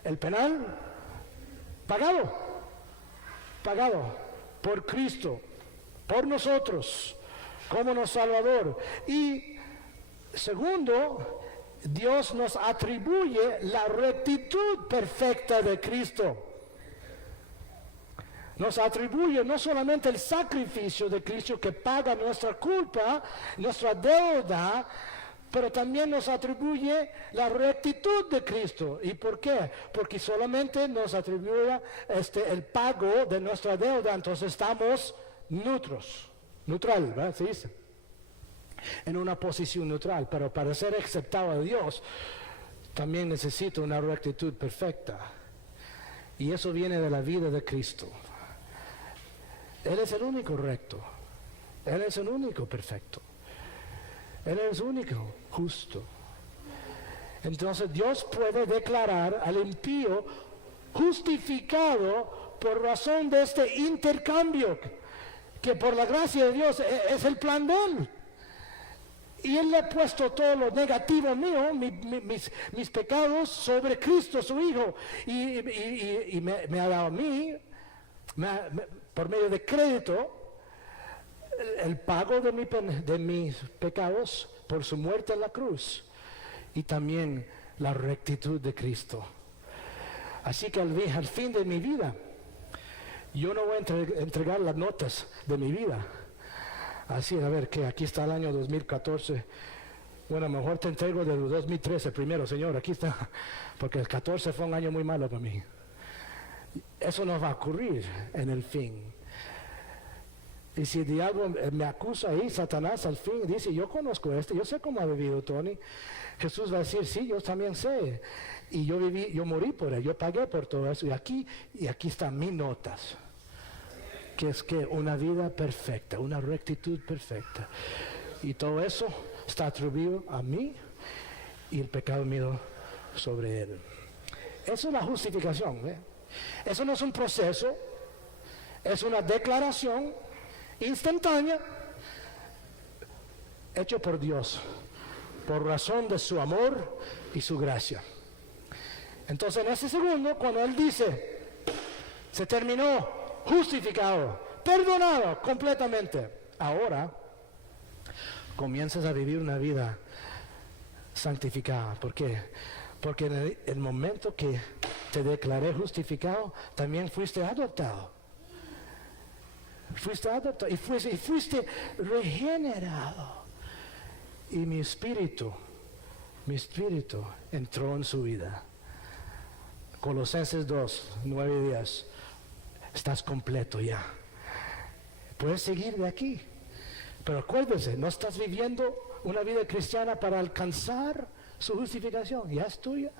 El penal, pagado por Cristo, por nosotros, como nuestro Salvador. Y segundo, Dios nos atribuye la rectitud perfecta de Cristo. Nos atribuye no solamente el sacrificio de Cristo que paga nuestra culpa, nuestra deuda, pero también nos atribuye la rectitud de Cristo. ¿Y por qué? Porque solamente nos atribuye el pago de nuestra deuda, entonces estamos neutral, ¿verdad? Se dice, en una posición neutral, pero para ser aceptado a Dios, también necesito una rectitud perfecta. Y eso viene de la vida de Cristo. Él es el único recto. Él es el único perfecto. Él es el único justo. Entonces Dios puede declarar al impío justificado por razón de este intercambio, que por la gracia de Dios es el plan de Él. Y Él le ha puesto todo lo negativo mío, mis pecados, sobre Cristo, su Hijo. Y me ha dado a mí, por medio de crédito, el pago de mis pecados por su muerte en la cruz. Y también la rectitud de Cristo. Así que al fin de mi vida, yo no voy a entregar las notas de mi vida. Así, a ver, que aquí está el año 2014. Bueno, mejor te entrego del 2013 primero, Señor, aquí está. Porque el 14 fue un año muy malo para mí. Eso no va a ocurrir en el fin. Y si el diablo me acusa ahí, Satanás al fin dice, yo conozco esto, yo sé cómo ha vivido Tony. Jesús va a decir, sí, yo también sé. Y yo morí por él, yo pagué por todo eso. Y aquí están mis notas. Que es que una vida perfecta, una rectitud perfecta. Y todo eso está atribuido a mí y el pecado mío sobre él. Eso es la justificación. Eso no es un proceso, es una declaración instantánea hecha por Dios, por razón de su amor y su gracia. Entonces en ese segundo, cuando Él dice, se terminó, justificado, perdonado completamente, ahora comienzas a vivir una vida santificada. ¿Por qué? Porque en el momento que te declaré justificado, también fuiste adoptado. Fuiste adoptado y fuiste regenerado. Y mi espíritu entró en su vida. Colosenses 2, 9 y 10. Estás completo ya. Puedes seguir de aquí. Pero acuérdese, no estás viviendo una vida cristiana para alcanzar su justificación. Ya es tuya.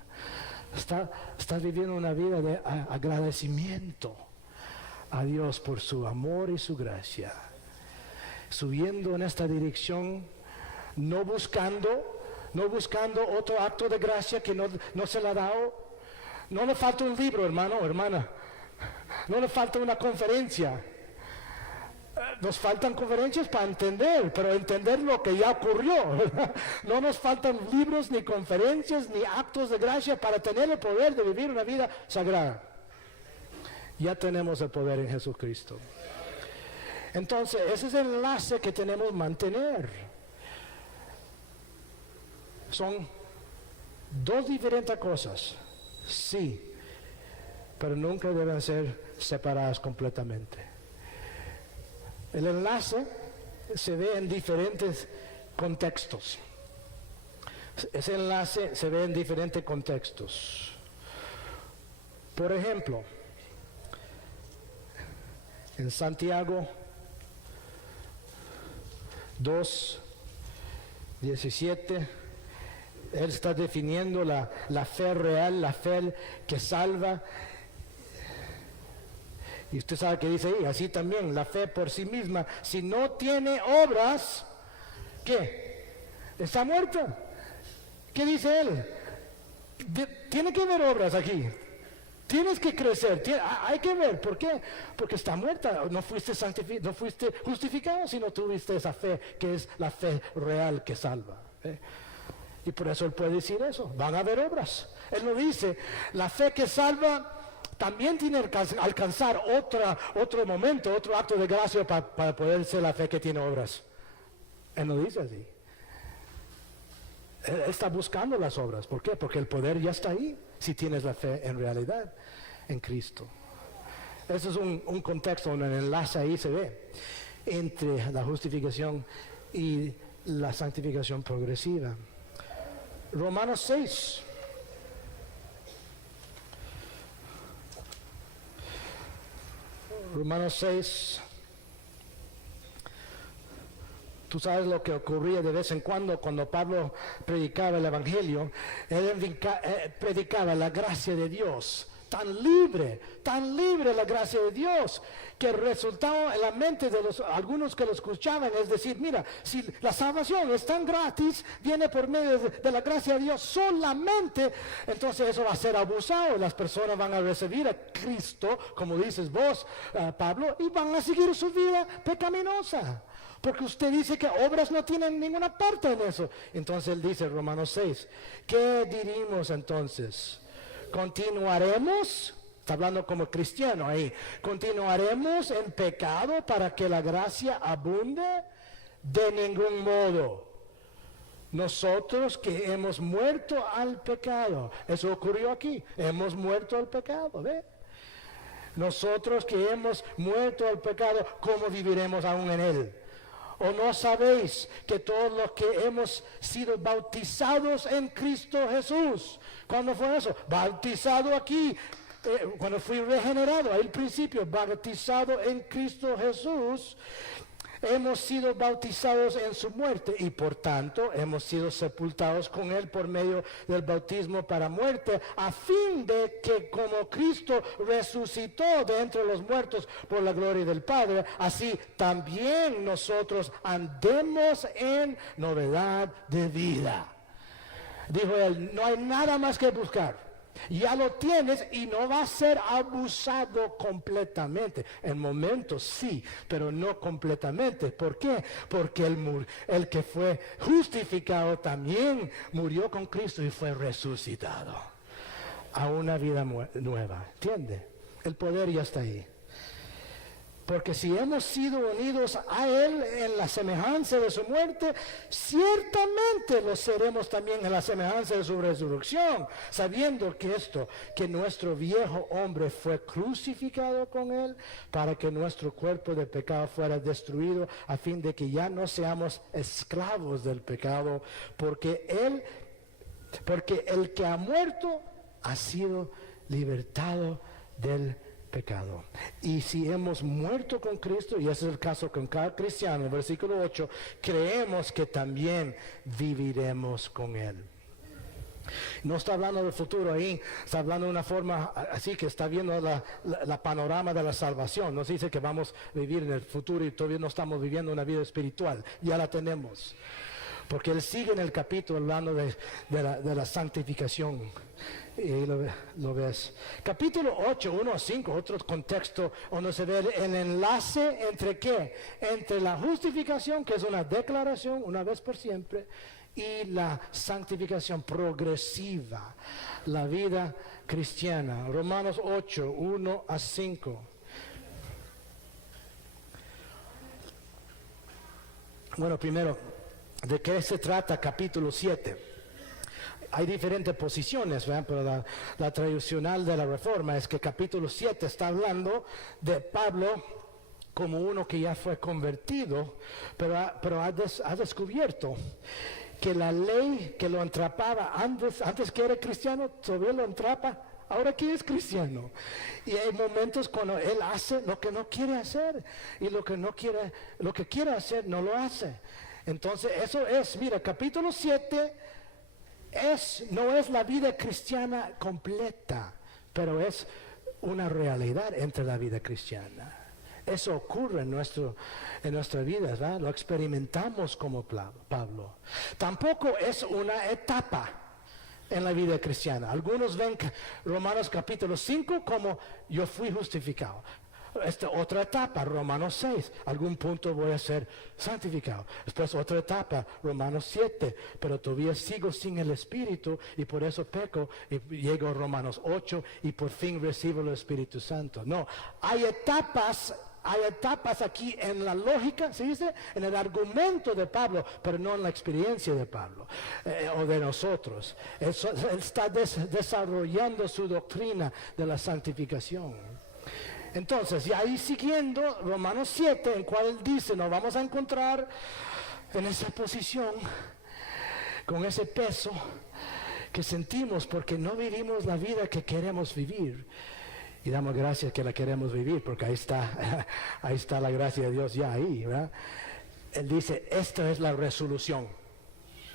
Estás viviendo una vida de agradecimiento a Dios por su amor y su gracia. Subiendo en esta dirección, no buscando otro acto de gracia que no se le ha dado. No le falta un libro, hermano o hermana. No le falta una conferencia. Nos faltan conferencias para entender, pero entender lo que ya ocurrió, ¿verdad? No nos faltan libros, ni conferencias, ni actos de gracia para tener el poder de vivir una vida sagrada. Ya tenemos el poder en Jesucristo. Entonces, ese es el enlace que tenemos que mantener. Son dos diferentes cosas, sí, pero nunca deben ser separadas completamente. El enlace se ve en diferentes contextos. Ese enlace se ve en diferentes contextos. Por ejemplo, en Santiago 2:17, él está definiendo la fe real, la fe que salva. Y usted sabe que dice ahí, así también, la fe por sí misma, si no tiene obras, ¿qué? Está muerta. ¿Qué dice él? Tiene que haber obras aquí. Tienes que crecer, hay que ver. ¿Por qué? Porque está muerta. No fuiste justificado si no tuviste esa fe, que es la fe real que salva. Y por eso él puede decir eso. Van a haber obras. Él no dice, la fe que salva también tiene que alcanzar otro momento, otro acto de gracia para poder ser la fe que tiene obras. Él no dice así. Él está buscando las obras. ¿Por qué? Porque el poder ya está ahí, si tienes la fe en realidad en Cristo. Ese es un contexto, un enlace ahí se ve entre la justificación y la santificación progresiva. Romanos 6. Romanos 6, tú sabes lo que ocurría de vez en cuando Pablo predicaba el Evangelio. Él predicaba la gracia de Dios, tan libre la gracia de Dios, que el resultado en la mente de algunos que lo escuchaban es decir, mira, si la salvación es tan gratis, viene por medio de la gracia de Dios solamente, entonces eso va a ser abusado. Las personas van a recibir a Cristo, como dices vos, Pablo, y van a seguir su vida pecaminosa. Porque usted dice que obras no tienen ninguna parte en eso. Entonces él dice, Romanos 6, ¿qué dirimos entonces? ¿Continuaremos? Está hablando como cristiano ahí. ¿Continuaremos en pecado para que la gracia abunde? De ningún modo. Nosotros que hemos muerto al pecado. Eso ocurrió aquí. Hemos muerto al pecado, ¿ve? Nosotros que hemos muerto al pecado, ¿cómo viviremos aún en él? ¿O no sabéis que todos los que hemos sido bautizados en Cristo Jesús? ¿Cuándo fue eso? Bautizado aquí, cuando fui regenerado, al principio, bautizado en Cristo Jesús, hemos sido bautizados en su muerte y por tanto hemos sido sepultados con él por medio del bautismo para muerte, a fin de que como Cristo resucitó de entre los muertos por la gloria del Padre, así también nosotros andemos en novedad de vida. Dijo él, no hay nada más que buscar. Ya lo tienes y no va a ser abusado completamente. En momentos sí, pero no completamente. ¿Por qué? Porque el que fue justificado también murió con Cristo y fue resucitado a una vida nueva. ¿Entiende? El poder ya está ahí. Porque si hemos sido unidos a Él en la semejanza de su muerte, ciertamente lo seremos también en la semejanza de su resurrección, sabiendo que nuestro viejo hombre fue crucificado con Él, para que nuestro cuerpo de pecado fuera destruido, a fin de que ya no seamos esclavos del pecado, porque el que ha muerto ha sido libertado del pecado. Y si hemos muerto con Cristo, y ese es el caso con cada cristiano, versículo 8, creemos que también viviremos con Él. No está hablando del futuro ahí, está hablando de una forma así que está viendo la panorama de la salvación. Nos dice que vamos a vivir en el futuro y todavía no estamos viviendo una vida espiritual, ya la tenemos. Porque él sigue en el capítulo hablando de la santificación. Y lo ves. Capítulo 8, 1 a 5, otro contexto donde se ve el enlace entre ¿qué? Entre la justificación, que es una declaración una vez por siempre, y la santificación progresiva, la vida cristiana. Romanos 8, 1 a 5. Bueno, primero, ¿de qué se trata capítulo 7? Hay diferentes posiciones, ¿verdad? Pero la tradicional de la Reforma es que capítulo 7 está hablando de Pablo como uno que ya fue convertido, pero ha descubierto que la ley que lo entrapaba antes que era cristiano, todavía lo entrapa, ahora que es cristiano. Y hay momentos cuando él hace lo que no quiere hacer, y lo que quiere hacer no lo hace. Entonces eso es, mira, capítulo 7 no es la vida cristiana completa, pero es una realidad entre la vida cristiana. Eso ocurre en nuestra vida, ¿verdad? Lo experimentamos como Pablo. Tampoco es una etapa en la vida cristiana. Algunos ven Romanos capítulo 5 como yo fui justificado. Esta otra etapa, Romanos 6, algún punto voy a ser santificado. Después otra etapa, Romanos 7, pero todavía sigo sin el Espíritu y por eso peco y llego a Romanos 8 y por fin recibo el Espíritu Santo. No, hay etapas aquí en la lógica, ¿se dice? En el argumento de Pablo, pero no en la experiencia de Pablo o de nosotros. Él está desarrollando su doctrina de la santificación. Entonces, y ahí siguiendo Romanos 7, en cual él dice, nos vamos a encontrar en esa posición, con ese peso que sentimos porque no vivimos la vida que queremos vivir. Y damos gracias que la queremos vivir, porque ahí está la gracia de Dios ya ahí, ¿verdad? Él dice, esta es la resolución.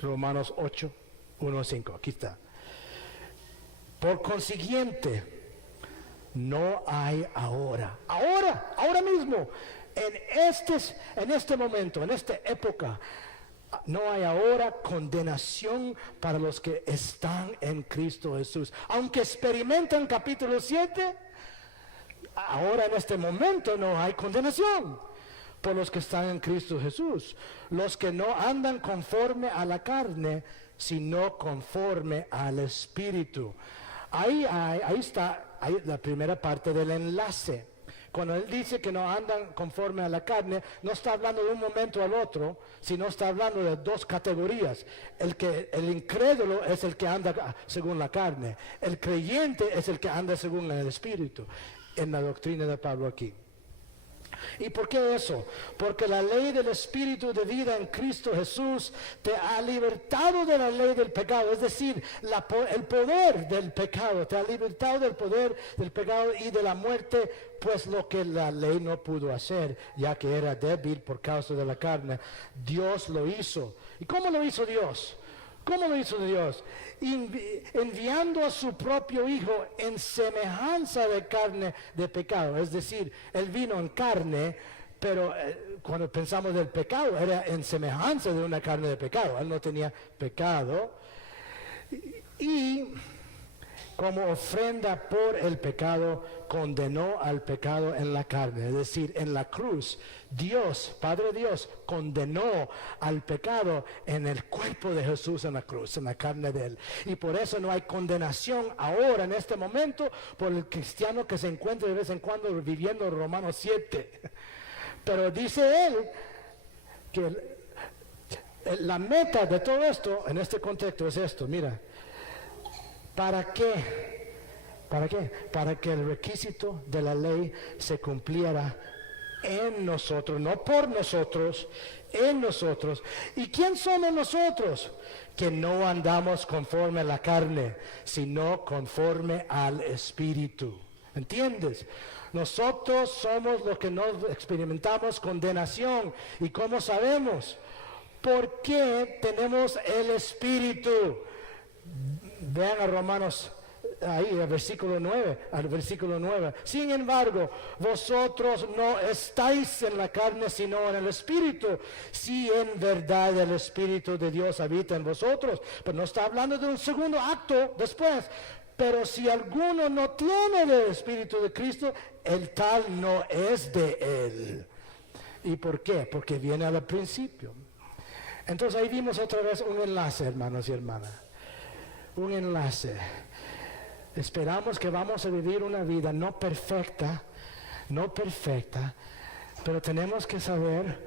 Romanos 8, 1 a 5, aquí está. Por consiguiente, no hay ahora mismo, en este momento, en esta época, no hay ahora condenación para los que están en Cristo Jesús. Aunque experimentan capítulo 7, ahora en este momento no hay condenación por los que están en Cristo Jesús. Los que no andan conforme a la carne, sino conforme al Espíritu. Ahí está la primera parte del enlace. Cuando él dice que no andan conforme a la carne, no está hablando de un momento al otro, sino está hablando de dos categorías. El incrédulo es el que anda según la carne. El creyente es el que anda según el Espíritu, en la doctrina de Pablo aquí. ¿Y por qué eso? Porque la ley del Espíritu de vida en Cristo Jesús te ha libertado de la ley del pecado, es decir, el poder del pecado, te ha libertado del poder del pecado y de la muerte, pues lo que la ley no pudo hacer, ya que era débil por causa de la carne, Dios lo hizo. ¿Y cómo lo hizo Dios? ¿Cómo lo hizo Dios? Enviando a su propio Hijo en semejanza de carne de pecado. Es decir, Él vino en carne, pero cuando pensamos del pecado, era en semejanza de una carne de pecado. Él no tenía pecado. Y como ofrenda por el pecado, condenó al pecado en la carne. Es decir, en la cruz, Dios, Padre Dios, condenó al pecado en el cuerpo de Jesús en la cruz, en la carne de Él. Y por eso no hay condenación ahora, en este momento, por el cristiano que se encuentra de vez en cuando viviendo Romanos 7. Pero dice Él que la meta de todo esto, en este contexto, es esto, mira. ¿Para qué? ¿Para qué? Para que el requisito de la ley se cumpliera en nosotros, no por nosotros, en nosotros. ¿Y quién somos nosotros? Que no andamos conforme a la carne, sino conforme al Espíritu. ¿Entiendes? Nosotros somos los que no experimentamos condenación. ¿Y cómo sabemos? Porque tenemos el Espíritu. Vean a Romanos, ahí, al versículo 9. Sin embargo, vosotros no estáis en la carne, sino en el Espíritu. Si en verdad el Espíritu de Dios habita en vosotros. Pero no está hablando de un segundo acto después. Pero si alguno no tiene el Espíritu de Cristo, el tal no es de él. ¿Y por qué? Porque viene al principio. Entonces ahí vimos otra vez un enlace, hermanos y hermanas. Un enlace. Esperamos que vamos a vivir una vida no perfecta, pero tenemos que saber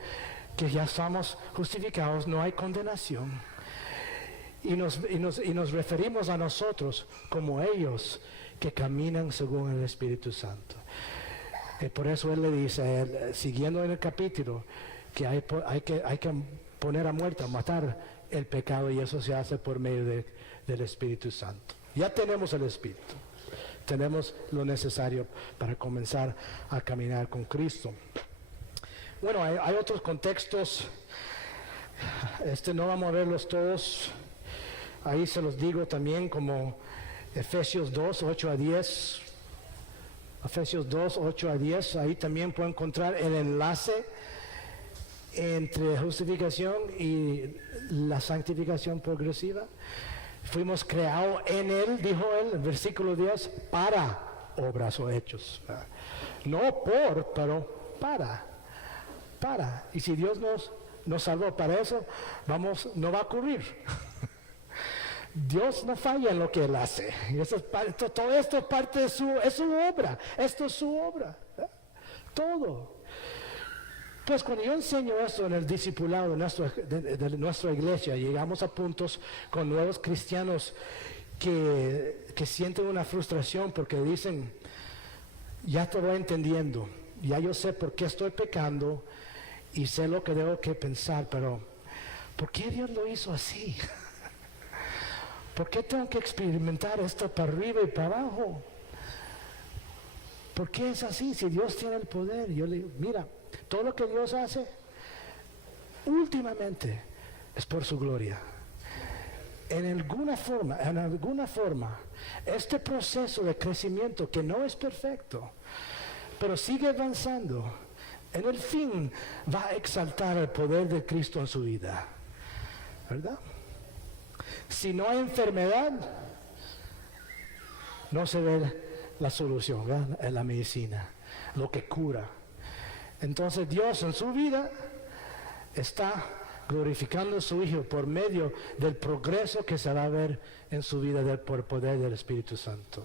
que ya somos justificados, no hay condenación. Y nos referimos a nosotros como ellos que caminan según el Espíritu Santo. Por eso él le dice, siguiendo en el capítulo, que hay que poner a muerte, matar el pecado, y eso se hace por medio del Espíritu Santo. Ya tenemos el Espíritu, tenemos lo necesario para comenzar a caminar con Cristo. Bueno, hay otros contextos, no vamos a verlos todos. Ahí se los digo también, como Efesios 2, 8 a 10. Efesios 2, 8 a 10. Ahí también pueden encontrar el enlace entre justificación y la santificación progresiva. Fuimos creados en Él, dijo él, versículo 10, para obras o hechos. No por, pero para. Y si Dios nos salvó para eso, no va a ocurrir. Dios no falla en lo que Él hace. Todo esto es parte de su obra. Esto es su obra. Todo. Pues cuando yo enseño esto en el discipulado de nuestra iglesia, llegamos a puntos con nuevos cristianos que sienten una frustración porque dicen, ya te voy entendiendo, ya yo sé por qué estoy pecando y sé lo que debo que pensar, pero ¿por qué Dios lo hizo así? ¿Por qué tengo que experimentar esto para arriba y para abajo? ¿Por qué es así si Dios tiene el poder? Yo le digo, mira, todo lo que Dios hace últimamente es por su gloria. En alguna forma, este proceso de crecimiento que no es perfecto, pero sigue avanzando, en el fin va a exaltar el poder de Cristo en su vida, ¿verdad? Si no hay enfermedad, no se ve la solución, ¿verdad? En la medicina, lo que cura. Entonces Dios en su vida está glorificando a su Hijo por medio del progreso que se va a ver en su vida por el poder del Espíritu Santo.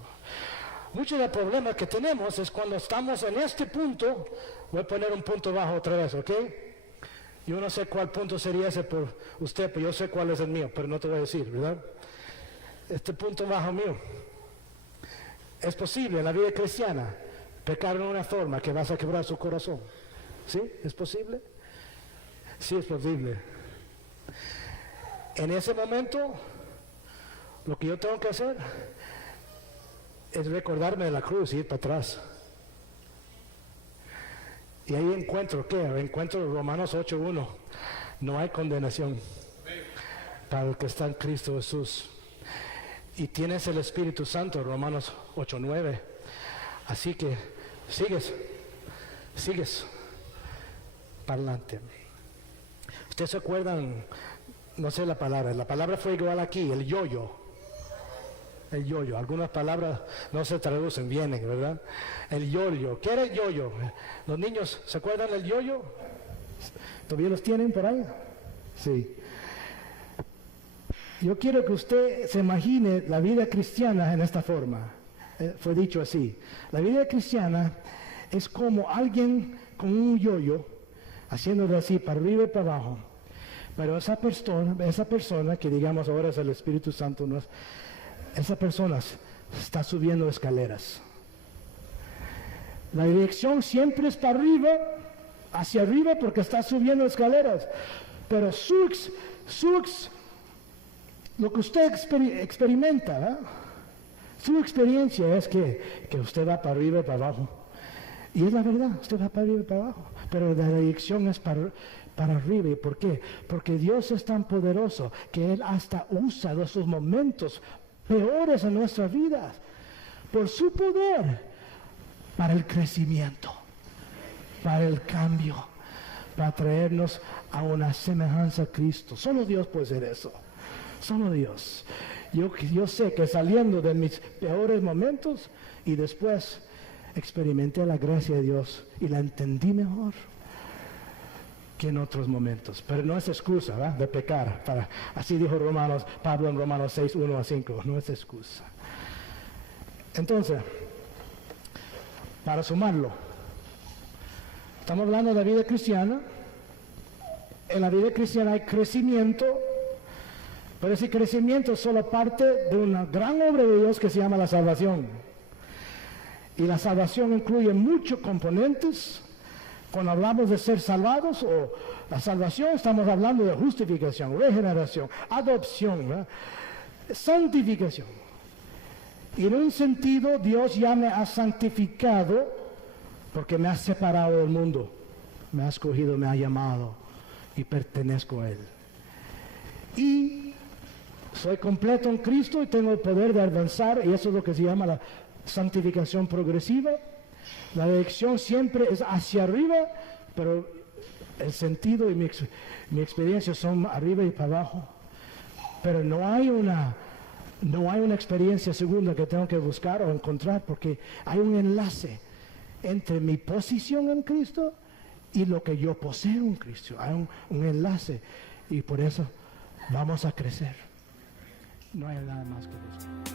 Mucho del problema que tenemos es cuando estamos en este punto. Voy a poner un punto bajo otra vez, ¿ok? Yo no sé cuál punto sería ese por usted, pero yo sé cuál es el mío, pero no te voy a decir, ¿verdad? Este punto bajo mío. Es posible en la vida cristiana pecar de una forma que vas a quebrar su corazón. ¿Sí? ¿Es posible? Sí, es posible. En ese momento, lo que yo tengo que hacer es recordarme de la cruz y ir para atrás. Y ahí encuentro, ¿qué? Encuentro Romanos 8:1. No hay condenación para el que está en Cristo Jesús. Y tienes el Espíritu Santo, Romanos 8:9. Así que sigues para adelante. ¿Ustedes se acuerdan? No sé la palabra fue igual aquí, el yo-yo. El yo-yo, algunas palabras no se traducen bien, ¿verdad? El yo-yo, ¿qué era el yo-yo? Los niños, ¿se acuerdan del yo-yo? ¿Todavía los tienen por ahí? Sí. Yo quiero que usted se imagine la vida cristiana en esta forma. Fue dicho así. La vida cristiana es como alguien con un yo-yo, haciéndolo así, para arriba y para abajo. Pero esa persona que digamos ahora es el Espíritu Santo, esa persona está subiendo escaleras. La dirección siempre es para arriba, hacia arriba, porque está subiendo escaleras. Pero lo que usted experimenta, ¿eh? Su experiencia es que usted va para arriba y para abajo. Y es la verdad, usted va para arriba y para abajo. Pero la dirección es para arriba. ¿Y por qué? Porque Dios es tan poderoso que Él hasta usa de esos momentos peores en nuestras vidas por su poder para el crecimiento, para el cambio, para traernos a una semejanza a Cristo. Solo Dios puede hacer eso. Solo Dios. Yo sé que saliendo de mis peores momentos y después experimenté la gracia de Dios y la entendí mejor que en otros momentos. Pero no es excusa, ¿verdad?, de pecar. Así dijo Pablo en Romanos 6, 1 a 5. No es excusa. Entonces, para sumarlo, estamos hablando de la vida cristiana. En la vida cristiana hay crecimiento, pero ese crecimiento es solo parte de una gran obra de Dios que se llama la salvación. Y la salvación incluye muchos componentes. Cuando hablamos de ser salvados o la salvación, estamos hablando de justificación, regeneración, adopción, ¿verdad?, santificación. Y en un sentido, Dios ya me ha santificado porque me ha separado del mundo, me ha escogido, me ha llamado y pertenezco a Él. Y soy completo en Cristo y tengo el poder de avanzar, y eso es lo que se llama la santificación progresiva. La dirección siempre es hacia arriba, pero el sentido y mi experiencia son arriba y para abajo. Pero no hay una experiencia segunda que tengo que buscar o encontrar, porque hay un enlace entre mi posición en Cristo y lo que yo poseo en Cristo. Hay un enlace, y por eso vamos a crecer. No hay nada más que buscar.